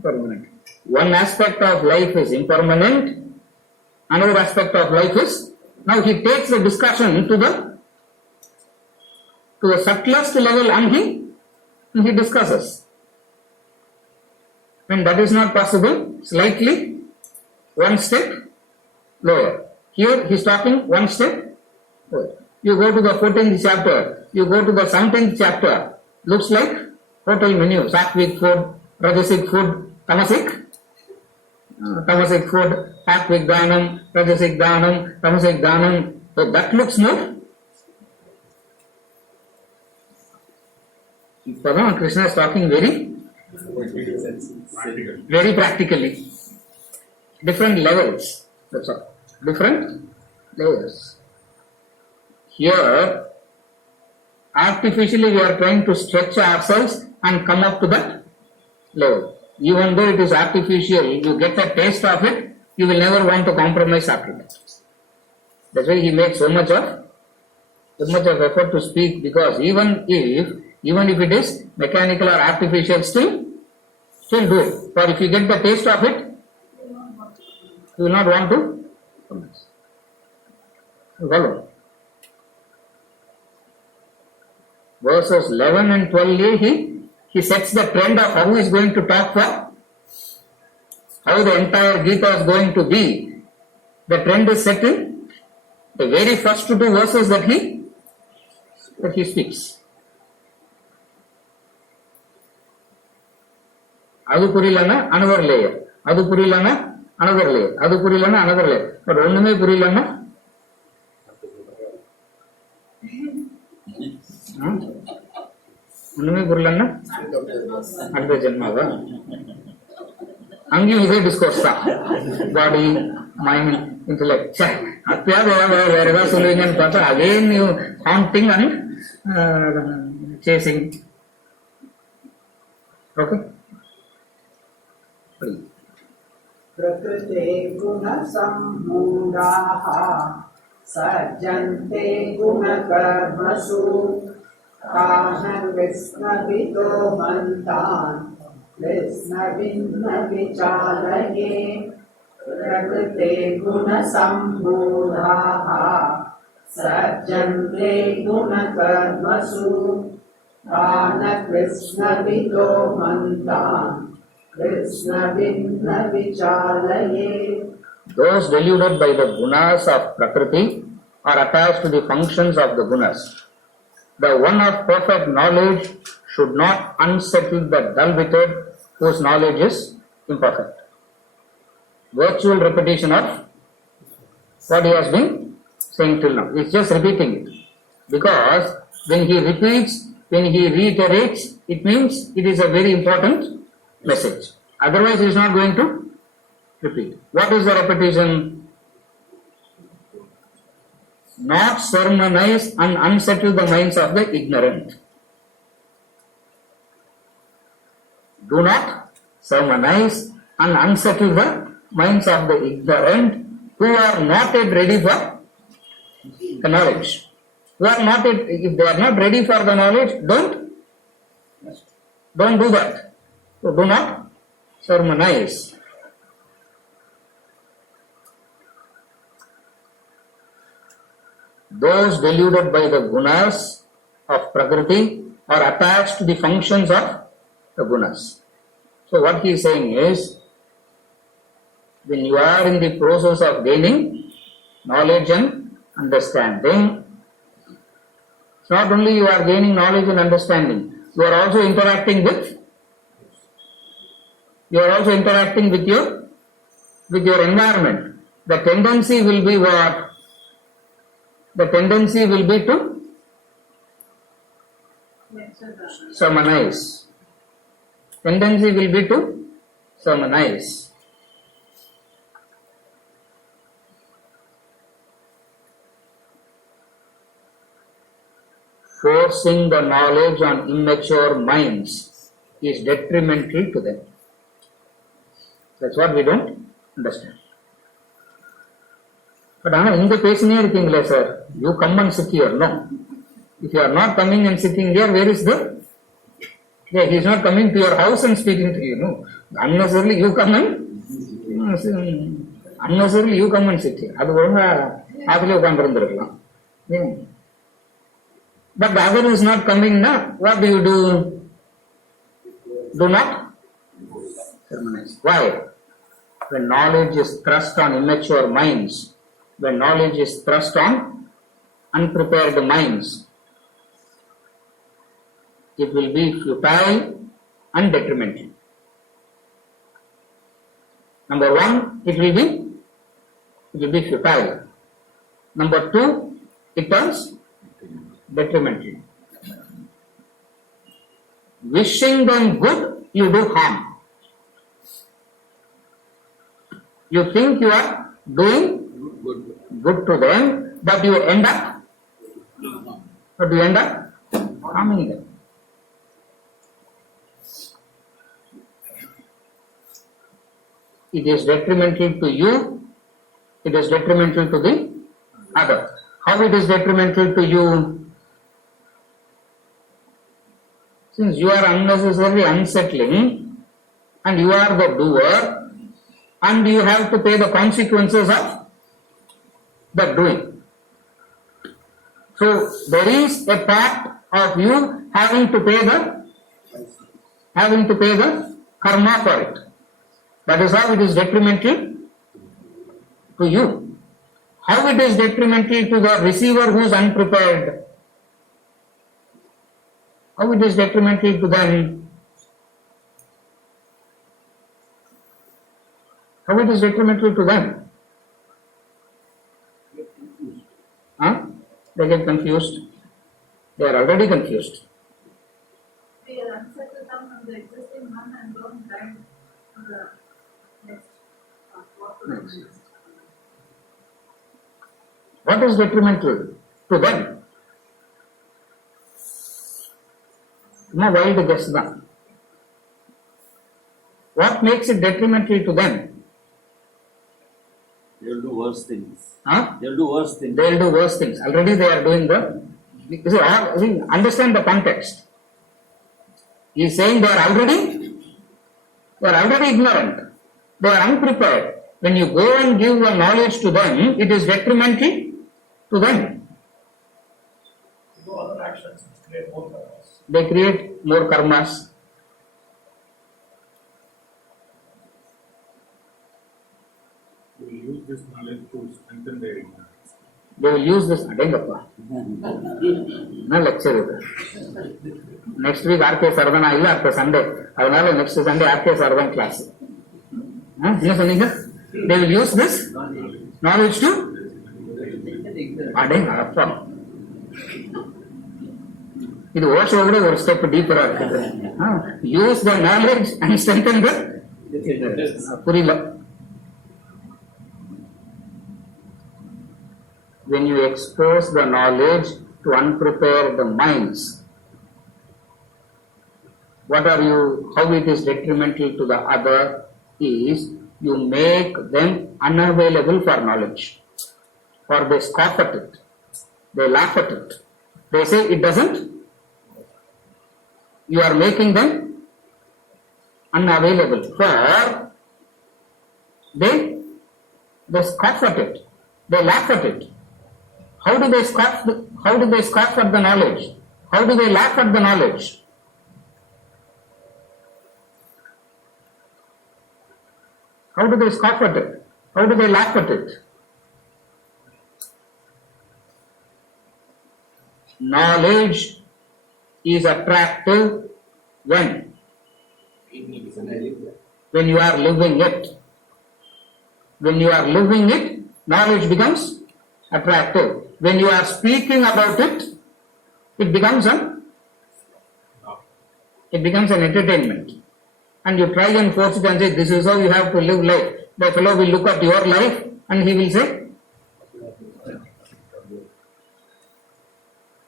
permanent? One aspect of life is impermanent. Another aspect of life is. Now he takes the discussion to the subtlest level and he discusses. When that is not possible, slightly one step lower. Here he is talking one step lower. You go to the 14th chapter, you go to the 17th chapter, looks like hotel menu, sattvic food, rajasic food, tamasic food, sattvic dhanam, rajasic dhanam, tamasic dhanam. So that looks more. Krishna is talking very practically. Different levels. That's all. Different layers. Here, artificially we are trying to stretch ourselves and come up to that level. Even though it is artificial, you get a taste of it, you will never want to compromise after that. That's why he makes so much of effort to speak, because even if it is mechanical or artificial, still do it. But if you get the taste of it, you will not want to follow. Verses 11 and 12a, he sets the trend of how he is going to talk for, how the entire Gita is going to be. The trend is set in the very first 2 verses that he speaks. அது புரியலன்னா another layer, அது புரியலன்னா another layer, அது புரியலன்னா another layer. But ஒண்ணுமே புரியலன்னா ஒண்ணுமே புரியலன்னா அடுத்த ஜென்மாவா? அங்கேயும் இதே டிஸ்கோர்ஸ் தான், பாடி மைண்ட் இன்டெலெக்ட். அப்பயாவது வேற ஏதாவது சொல்லுவீங்கன்னு பார்த்தா again you haunting and chasing. Okay, प्रकृते गुणसम्मूढाः सज्जन्ते गुणकर्मसु तान् कृष्णविदो मन्तान् कृष्णभिन्न विचालये. प्रकृते गुणसम्मूढाः सज्जन्ते गुणकर्मसु तान् कृष्णविदो मन्तान् कृष्ण भिन्न विचालये. Those deluded by the gunas of Prakriti are attached to the functions of the gunas. The one of perfect knowledge should not unsettle the dull-witted whose knowledge is imperfect. Virtual repetition of what he has been saying till now. He is just repeating it. Because when he repeats, when he reiterates, it means it is a very important message. Otherwise, he is not going to repeat. What is the repetition? Not sermonize and unsettle the minds of the ignorant. Do not sermonize and unsettle the minds of the ignorant who are not yet ready for the knowledge. Who are not yet, if they are not ready for the knowledge, don't do that. So do not sermonize. Those deluded by the gunas of Prakriti are attached to the functions of the gunas. So what he is saying is, when you are in the process of gaining knowledge and understanding, it's not only you are gaining knowledge and understanding, you are also interacting with your environment. The tendency will be what? The tendency will be to sermonize. Tendency will be to sermonize. Forcing the knowledge on immature minds is detrimental to them. That's what we don't understand. But இங்க பேசினே இருக்கீங்களே sir, you come and sit here. No. If you are not coming and sitting here, where is the? Yeah, he is not coming to your house and speaking to you. No. Unnecessarily you come and sit here. அது ஒழுங்கா ஆத்திலே உட்கார்ந்து இருந்திருக்கலாம். But the other is not coming now. What do you do? Do not sermonize. Why? When knowledge is thrust on immature minds, when knowledge is thrust on unprepared minds, it will be futile and detrimental. Number one, it will be futile. Number two, it turns detrimental. Wishing them good, you do harm. You think you are doing good to them, but you end up harming them. It is detrimental to you, it is detrimental to the other. How it is detrimental to you? Since you are unnecessarily unsettling and you are the doer, and you have to pay the consequences of that doing. So there is a part of you having to pay the karma for it. That is how it is detrimental to you. How it is detrimental to the receiver who is unprepared? How it is detrimental to them? How it is detrimental to them? They get confused. They are already confused. We are unsettled from the existing one and don't guide for the next. What to do next. What is detrimental to them? No wild guess தான். What makes it detrimental to them? They'll do worse things. Huh? They'll do worse things. They will do worse things. Already they are doing understand the context. He is saying they are already ignorant. They are unprepared. When you go and give a knowledge to them, it is detrimental to them. Do other actions which create more karmas. They create more karmas. They will use this knowledge to strengthen their ignorance. They will use this. Adengappa. No lecture இது. Next week RK Sarvana இல்ல அடுத்த Sunday. அதனால next Sunday RK Sarvan class. என்ன சொன்னீங்க? They will use this knowledge to அடேங்கப்பா. இது ஓஷோவோட ஒரு step டீப்பரா இருக்குது. Use the knowledge and strengthen the புரியல. When you expose the knowledge to unprepared minds, how it is detrimental to the other is you make them unavailable for knowledge, or they scoff at it, they laugh at it, they say it doesn't. You are making them unavailable for, they scoff at it, they laugh at it. How do they scoff at the knowledge? How do they laugh at the knowledge? How do they scoff at it? How do they laugh at it? Knowledge is attractive when you are living it. When you are living it, knowledge becomes attractive. When you are speaking about it, it becomes an entertainment. And you try and force it and say, this is how you have to live life. The fellow will look at your life and he will say,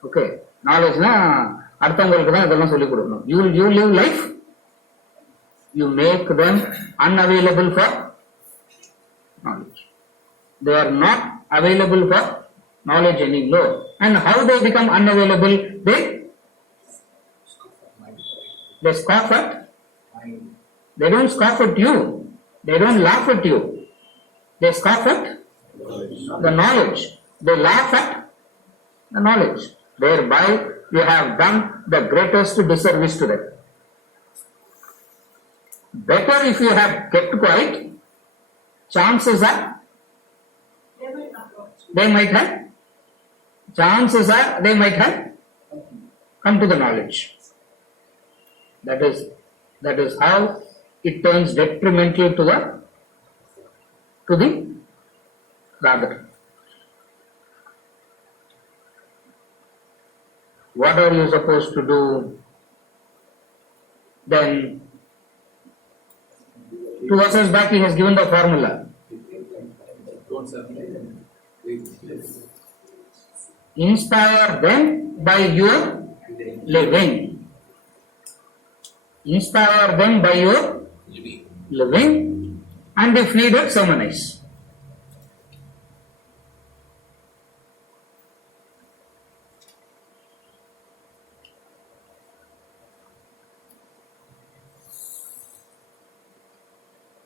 okay, knowledge na அடுத்தவங்களுக்கு தான் இதெல்லாம் சொல்லிக் கொடுக்கணும். You live life, you make them unavailable for knowledge. They are not available for knowledge anymore. And how they become unavailable? They scoff at. They don't scoff at you. They don't laugh at you. They scoff at the knowledge. They laugh at the knowledge. Thereby you have done the greatest disservice to them. Better if you have kept quiet, chances are they might have come to the knowledge. That is how it turns detrimental to the rather. What are you supposed to do then? 2 verses back he has given the formula. Inspire them by your living. Inspire them by your living, and if needed, sermonize.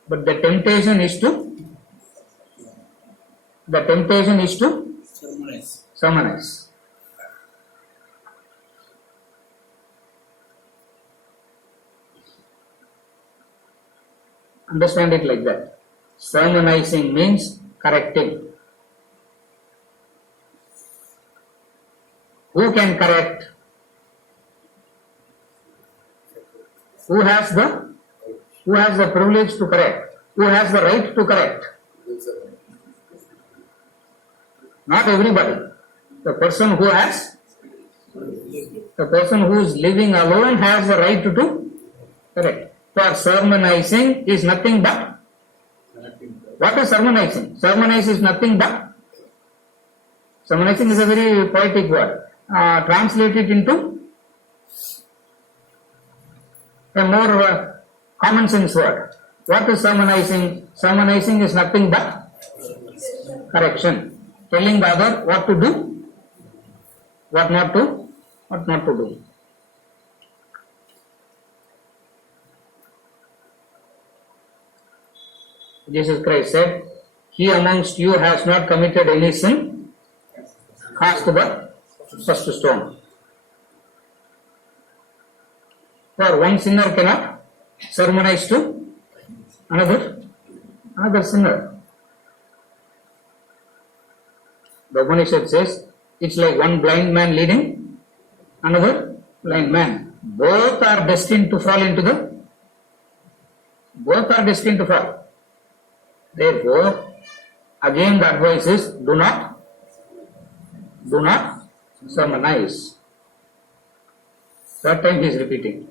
But the temptation is to sermonize. Understand it like that. Sermonizing means correcting. Who can correct? Who has the privilege to correct? Who has the right to correct? Not everybody. The person who has The person who is living alone has the right to do. Correct. For sermonizing is nothing but. What is sermonizing? Sermonize is nothing but. Sermonizing is a very poetic word. Translate it into a more common sense word. What is sermonizing? Sermonizing is nothing but correction. Telling the other what to do, what not to do. Jesus Christ said, "He amongst you has not committed any sin, cast the first stone." For one sinner cannot sermonize to another sinner. The Upanishad says, it's like one blind man leading another blind man. Both are destined to fall. Therefore, again the advice is, do not sermonize. Third time he is repeating.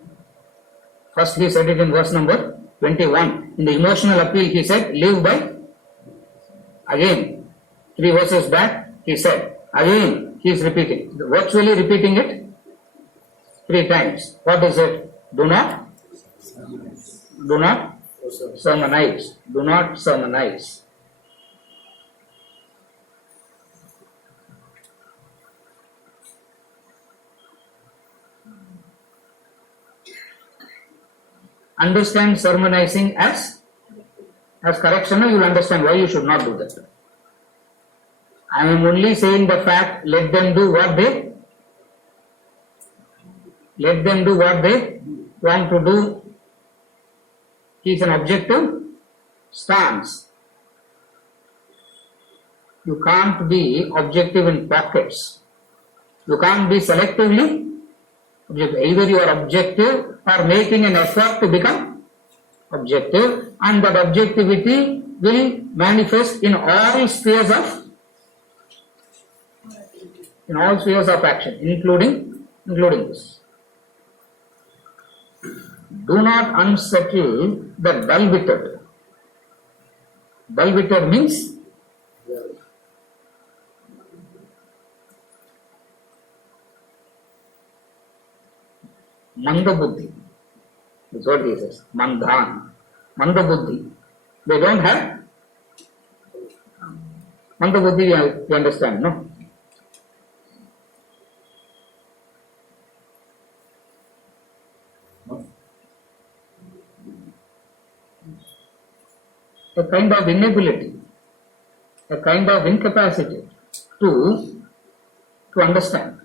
First he said it in verse number 21. In the emotional appeal he said, live by. Again, 3 verses back he said, again he is repeating. Virtually repeating it 3 times. What is it? Do not sermonize. Do not sermonize. Understand sermonizing as correction, you will understand why you should not do that. I am only saying the fact, let them do what they want to do. Is an objective stance. You can't be objective in pockets. You can't be selectively objective. Either you are objective or making an effort to become objective, and that objectivity will manifest in all spheres of action, including this. Do not unsettle the dull-witted. Dull-witted means Mandabuddhi. That's what he says. Mandhan. Mandabuddhi. They don't have Mandabuddhi, you understand, no? A kind of inability, a kind of incapacity to understand.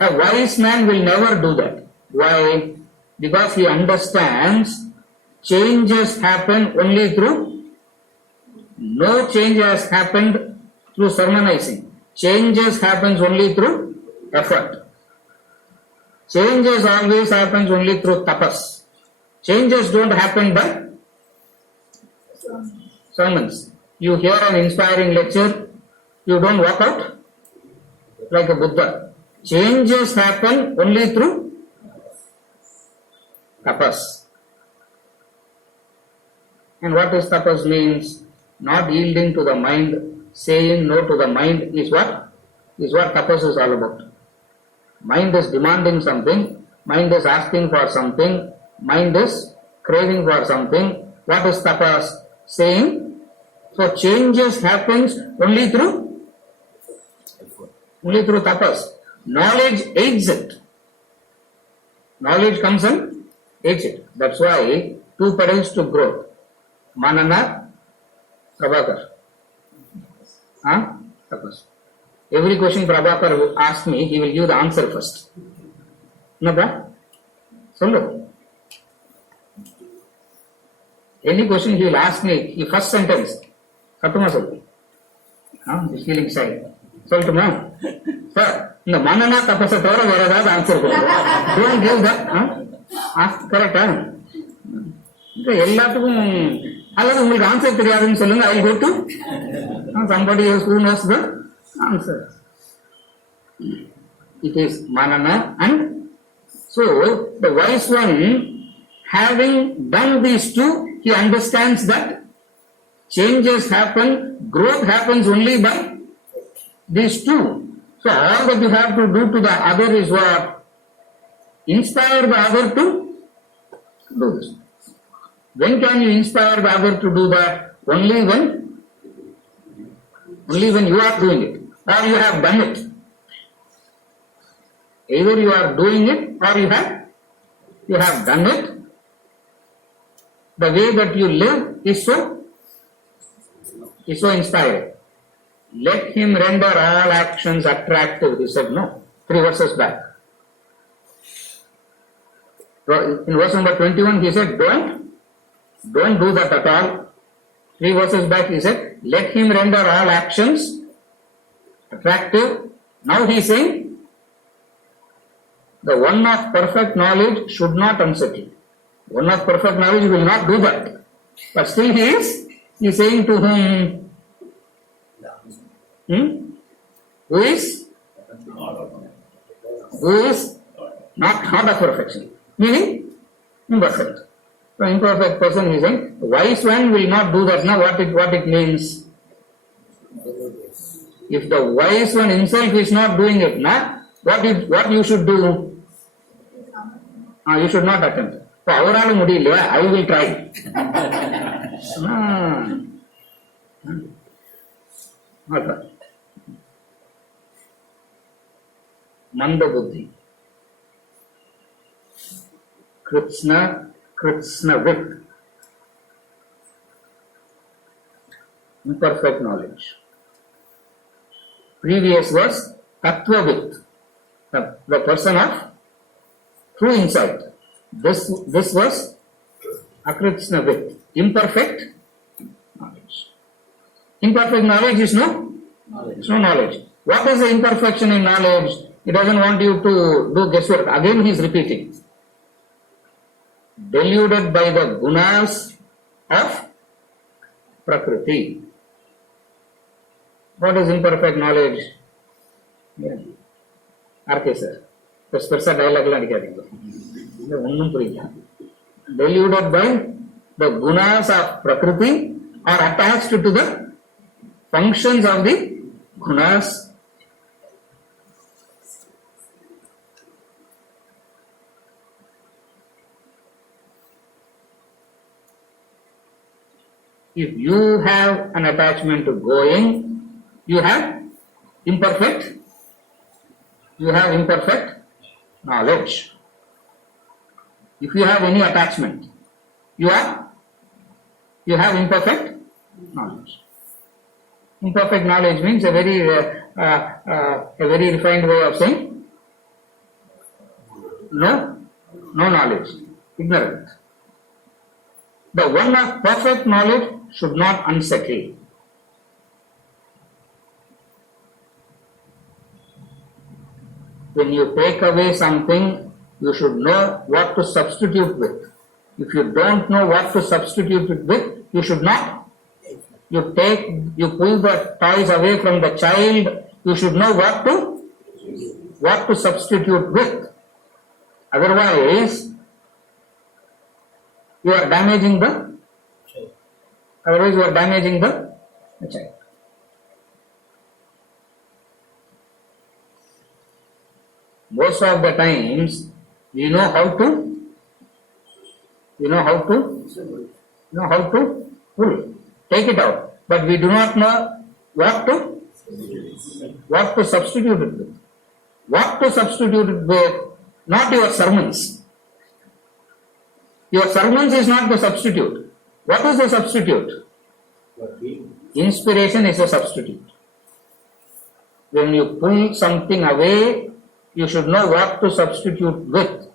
A wise man will never do that. Why? Because he understands changes happen only through, no change has happened through sermonizing. Changes happens only through effort. Changes always happens only through tapas. Changes don't happen by sermons. You hear an inspiring lecture, you don't walk out like a Buddha. Changes happen only through tapas. And what does tapas means? Not yielding to the mind, saying no to the mind is what tapas is all about. Mind is demanding something, mind is asking for something, mind is craving for something. What is tapas? Saying. So changes happens only through tapas. Knowledge aids it. Knowledge comes and aids it. That's why 2 pedals to growth. Manana, Prabhakar. Tapas. Every question Prabhakar will ask me, he will give the answer first. No, Solo. Any question he will ask me, the first sentence, Katuma Solo. He's feeling shy. Soltuma. Sir, in the Manana Tapasa Tora, where is the answer? Don't give that. Ask correct. Allora உங்களுக்கு answer தெரியாதுன்னு சொல்லுங்க. I go to somebody else who knows the Answer. It is manana, and so the wise one, having done these two, he understands that changes happen, growth happens only by these two. So all that you have to do to the other is what? Inspire the other to do this. When can you inspire the other to do that? Only when you are doing it, or you have done it. Either you are doing it or you have done it. The way that you live is so inspiring. Let him render all actions attractive. He said no. 3 verses back. In verse number 21, he said, don't do that at all. 3 verses back, he said, let him render all actions attractive. Now he is saying, the one of perfect knowledge should not unsettle. One of perfect knowledge will not do that. But still he is saying to whom? Who is not a perfection. Meaning imperfect. So imperfect person is saying, wise one will not do that. Now what it means? If the wise one himself is not doing it, what you should do? You should not attempt. So avaralu mudiyilla, I will try. Not right. Manda buddhi. Krishna vit. Imperfect knowledge. Previous was tattva vit. The person of true insight. This was akrishna vit. Imperfect knowledge. Imperfect knowledge is no knowledge. What is the imperfection in knowledge? He doesn't want you to do guesswork. Again he is repeating. Deluded by the gunas of Prakriti. What is imperfect knowledge? RK sir. Persa dialogue la adikadinga. Onnum puriyala. Deluded by the gunas of Prakriti or attached to the functions of the gunas. If you have an attachment to going, you have imperfect knowledge. If you have any attachment, you have imperfect knowledge. Imperfect knowledge means a very refined way of saying no knowledge, ignorant. The one of perfect knowledge should not unsettle. When you take away something, you should know what to substitute with. If you don't know what to substitute it with, you should not. You pull the toys away from the child, you should know what to substitute with. Otherwise, you are damaging the child. Most of the times, we know how to pull, take it out, but we do not know what to substitute it with. What to substitute it with? Not your sermons. Your sermons is not the substitute. What is the substitute? Inspiration is a substitute. When you pull something away, you should know what to substitute with.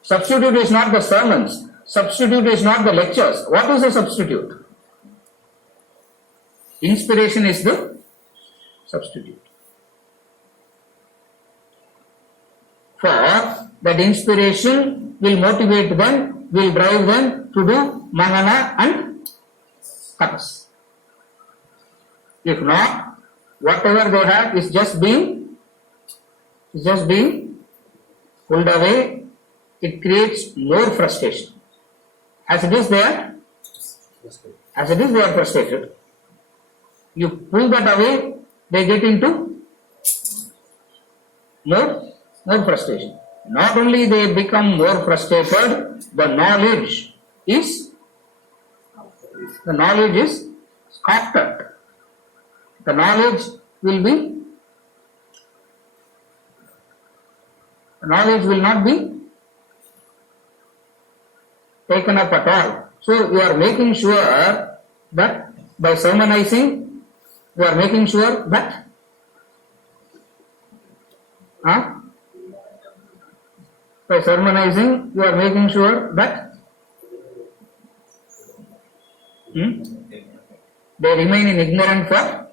Substitute is not the sermons. Substitute is not the lectures. What is the substitute? Inspiration is the substitute. For that inspiration will motivate them, will drive them to do manana and tapas. If not, whatever they have is just being pulled away. It creates more frustration. As it is, they are frustrated. You pull that away, they get into more frustration. Not only they become more frustrated, the knowledge is scoffed at. The knowledge will not be taken up at all. So you are making sure that by sermonizing, you are making sure that by sermonizing, you are making sure that they remain in ignorance for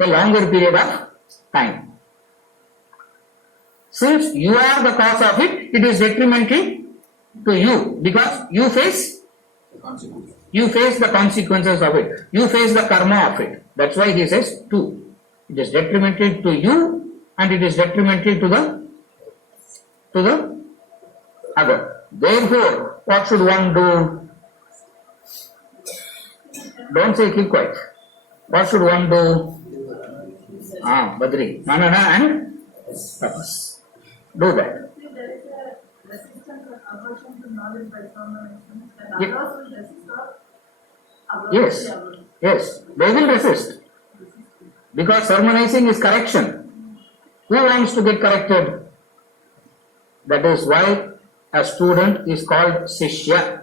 a longer period of time. Since you are the cause of it, it is detrimental to you because you face the consequences of it. You face the karma of it. That's why he says two. It is detrimental to you and it is detrimental to the other. Therefore, what should one do? Don't say keep quiet. What should one do? Badri, Manana and tapas. Do that. See, there is a resistance or aversion to knowledge by sermonization. That Yeah. others will resist or Yes. Yes, they will resist. Because sermonizing is correction. Who wants to get corrected? That is why a student is called Shishya.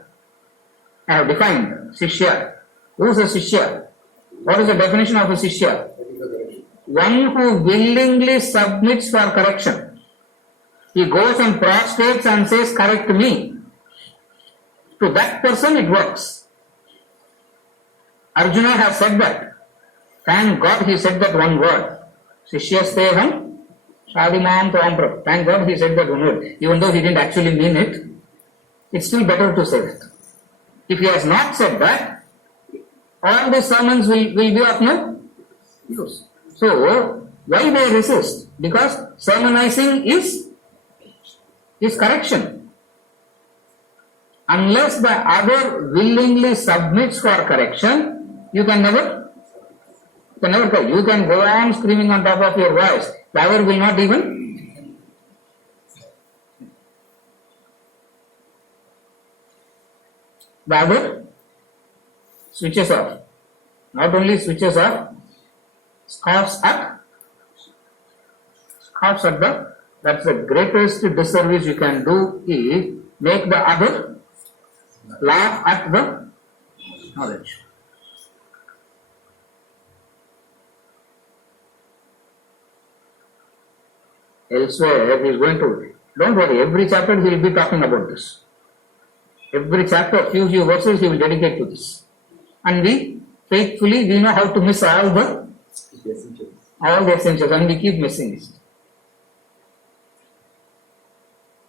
I have defined Shishya. Who is a Shishya? What is the definition of a Shishya? One who willingly submits for correction. He goes and prostrates and says, correct me. To that person it works. Arjuna has said that. Thank God he said that one word. Shishyasteham Shadimam Tvam Prabhu. Thank God he said that one word. Even though he didn't actually mean it, it's still better to say it. If he has not said that, all the sermons will be of no use. So, why they resist? Because sermonizing is correction. Unless the other willingly submits for correction, you can never correct. You can go on screaming on top of your voice. The other will not even. The other switches off. Not only switches off, scoffs at that's the greatest disservice you can do is make the other laugh at the knowledge. Elsewhere, he is going to, don't worry, every chapter he will be talking about this. Every chapter, few verses he will dedicate to this. And we know how to miss all the essentials and we keep missing it.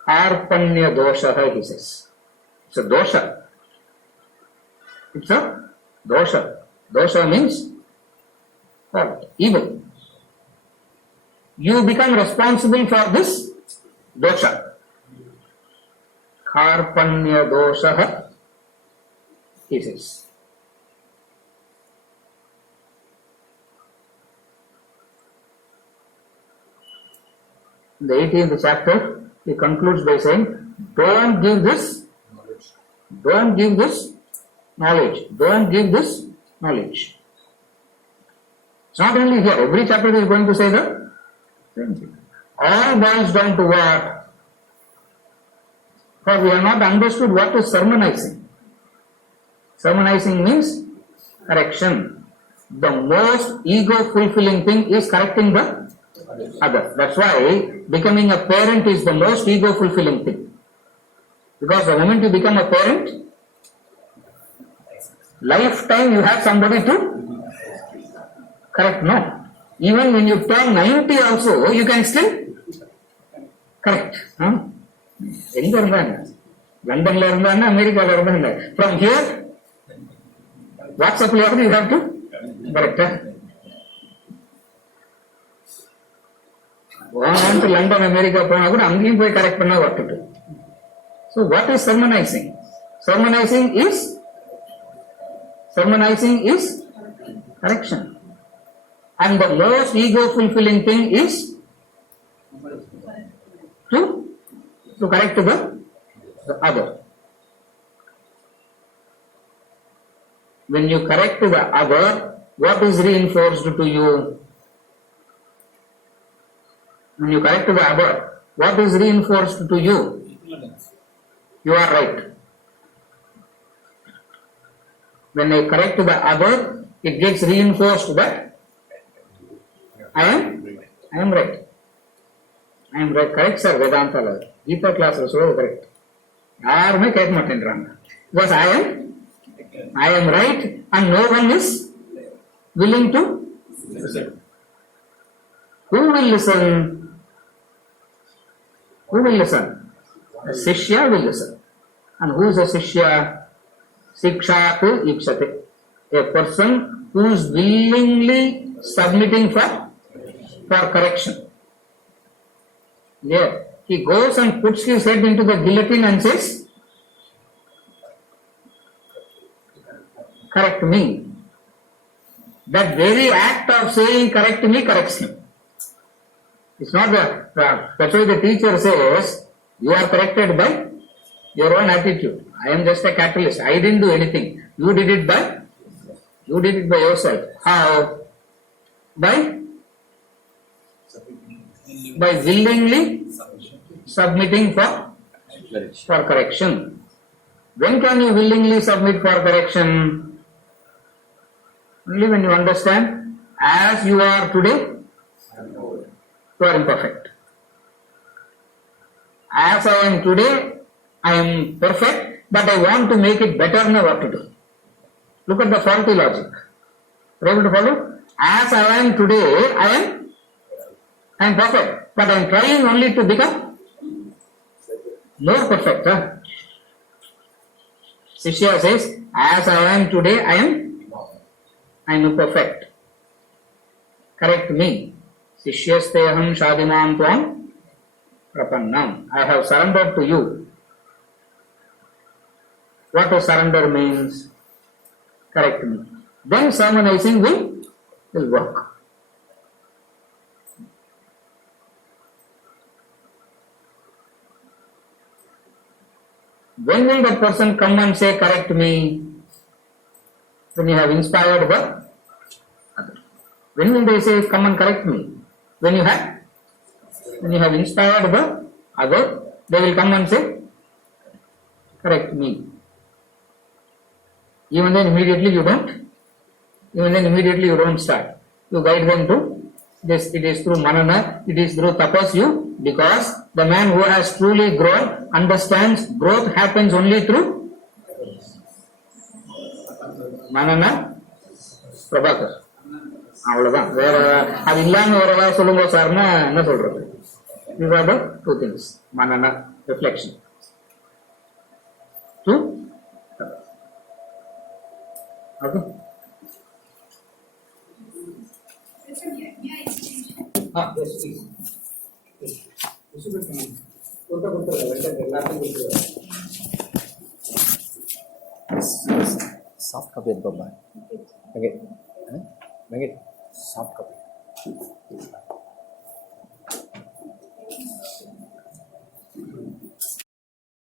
Karpanya dosha, he says. It's a dosha. It's a dosha. Dosha means what? Evil. You become responsible for this dosha. Karpanya dosha, he says. In the 18th chapter, he concludes by saying, don't give this knowledge. Don't give this knowledge. It's not only here, every chapter is going to say the same thing. All boils down to what? For we have not understood what is sermonizing. Sermonizing means correction. The most ego-fulfilling thing is correcting the other. That's why becoming a parent is the most ego-fulfilling thing. Because the moment you become a parent, lifetime you have somebody to correct. No. Even when you turn 90 also, you can still correct. எங்க இருந்தாங்க லண்டன்ல இருந்தாங்க அமெரிக்கால இருந்தாங்க from here WhatsApp you have to correct. போனான் to London America போனா கூட அங்கேயும் போய் கரெக்ட் பண்ணா வரட்டு. So what is sermonizing? Sermonizing is correction. And the most ego fulfilling thing is to correct the other. When you correct the other, what is reinforced to you? When you correct the other, what is reinforced to you? You are right. When I correct the other, it gets reinforced that I am right. I am right. Correct, sir. Vedanta la. Gita class was so correct. யாருமே கேட்க மாட்டேன்றாங்க. Because I am right and no one is willing to listen. Who will listen? Who will listen? A Shishya will listen. And who is a Shishya? Sikshatu Ikshate. A person who is willingly submitting for correction. Yeah. He goes and puts his head into the guillotine and says, correct me. That very act of saying correct me corrects him. It's not that's why the teacher says, you are corrected by your own attitude. I am just a catalyst. I didn't do anything. You did it by yourself. How? By willingly submitting for correction. When can you willingly submit for correction? Only when you understand, as you are today, you are imperfect. As I am today, I am perfect, but I want to make it better. Now what to do? Look at the faulty logic. Are you able to follow? As I am today, I am perfect, but I am trying only to become more perfect. Shishya says, as I am today, I am imperfect. Correct me. Shishyasteham shadimam tvam prapannam. I have surrendered to you. What to surrender means? Correct me. Then sermonizing will work. When will that person come and say, correct me? When you have inspired the other. When will they say, come and correct me? When you have inspired the other, they will come and say, correct me. Even then immediately you don't start. You guide them to this. It is through manana, it is through tapasya, because the man who has truly grown understands growth happens only through manana, Prabhakar. அவ்வளவுதான். வேற அது இல்லாம வேற ஏதாவது சொல்லுங்க சார்னா என்ன சொல்றது? These are the two things. Manana, reflection. Two. Okay. Yes, please. Soft copy at Baba. Okay. Soft copy.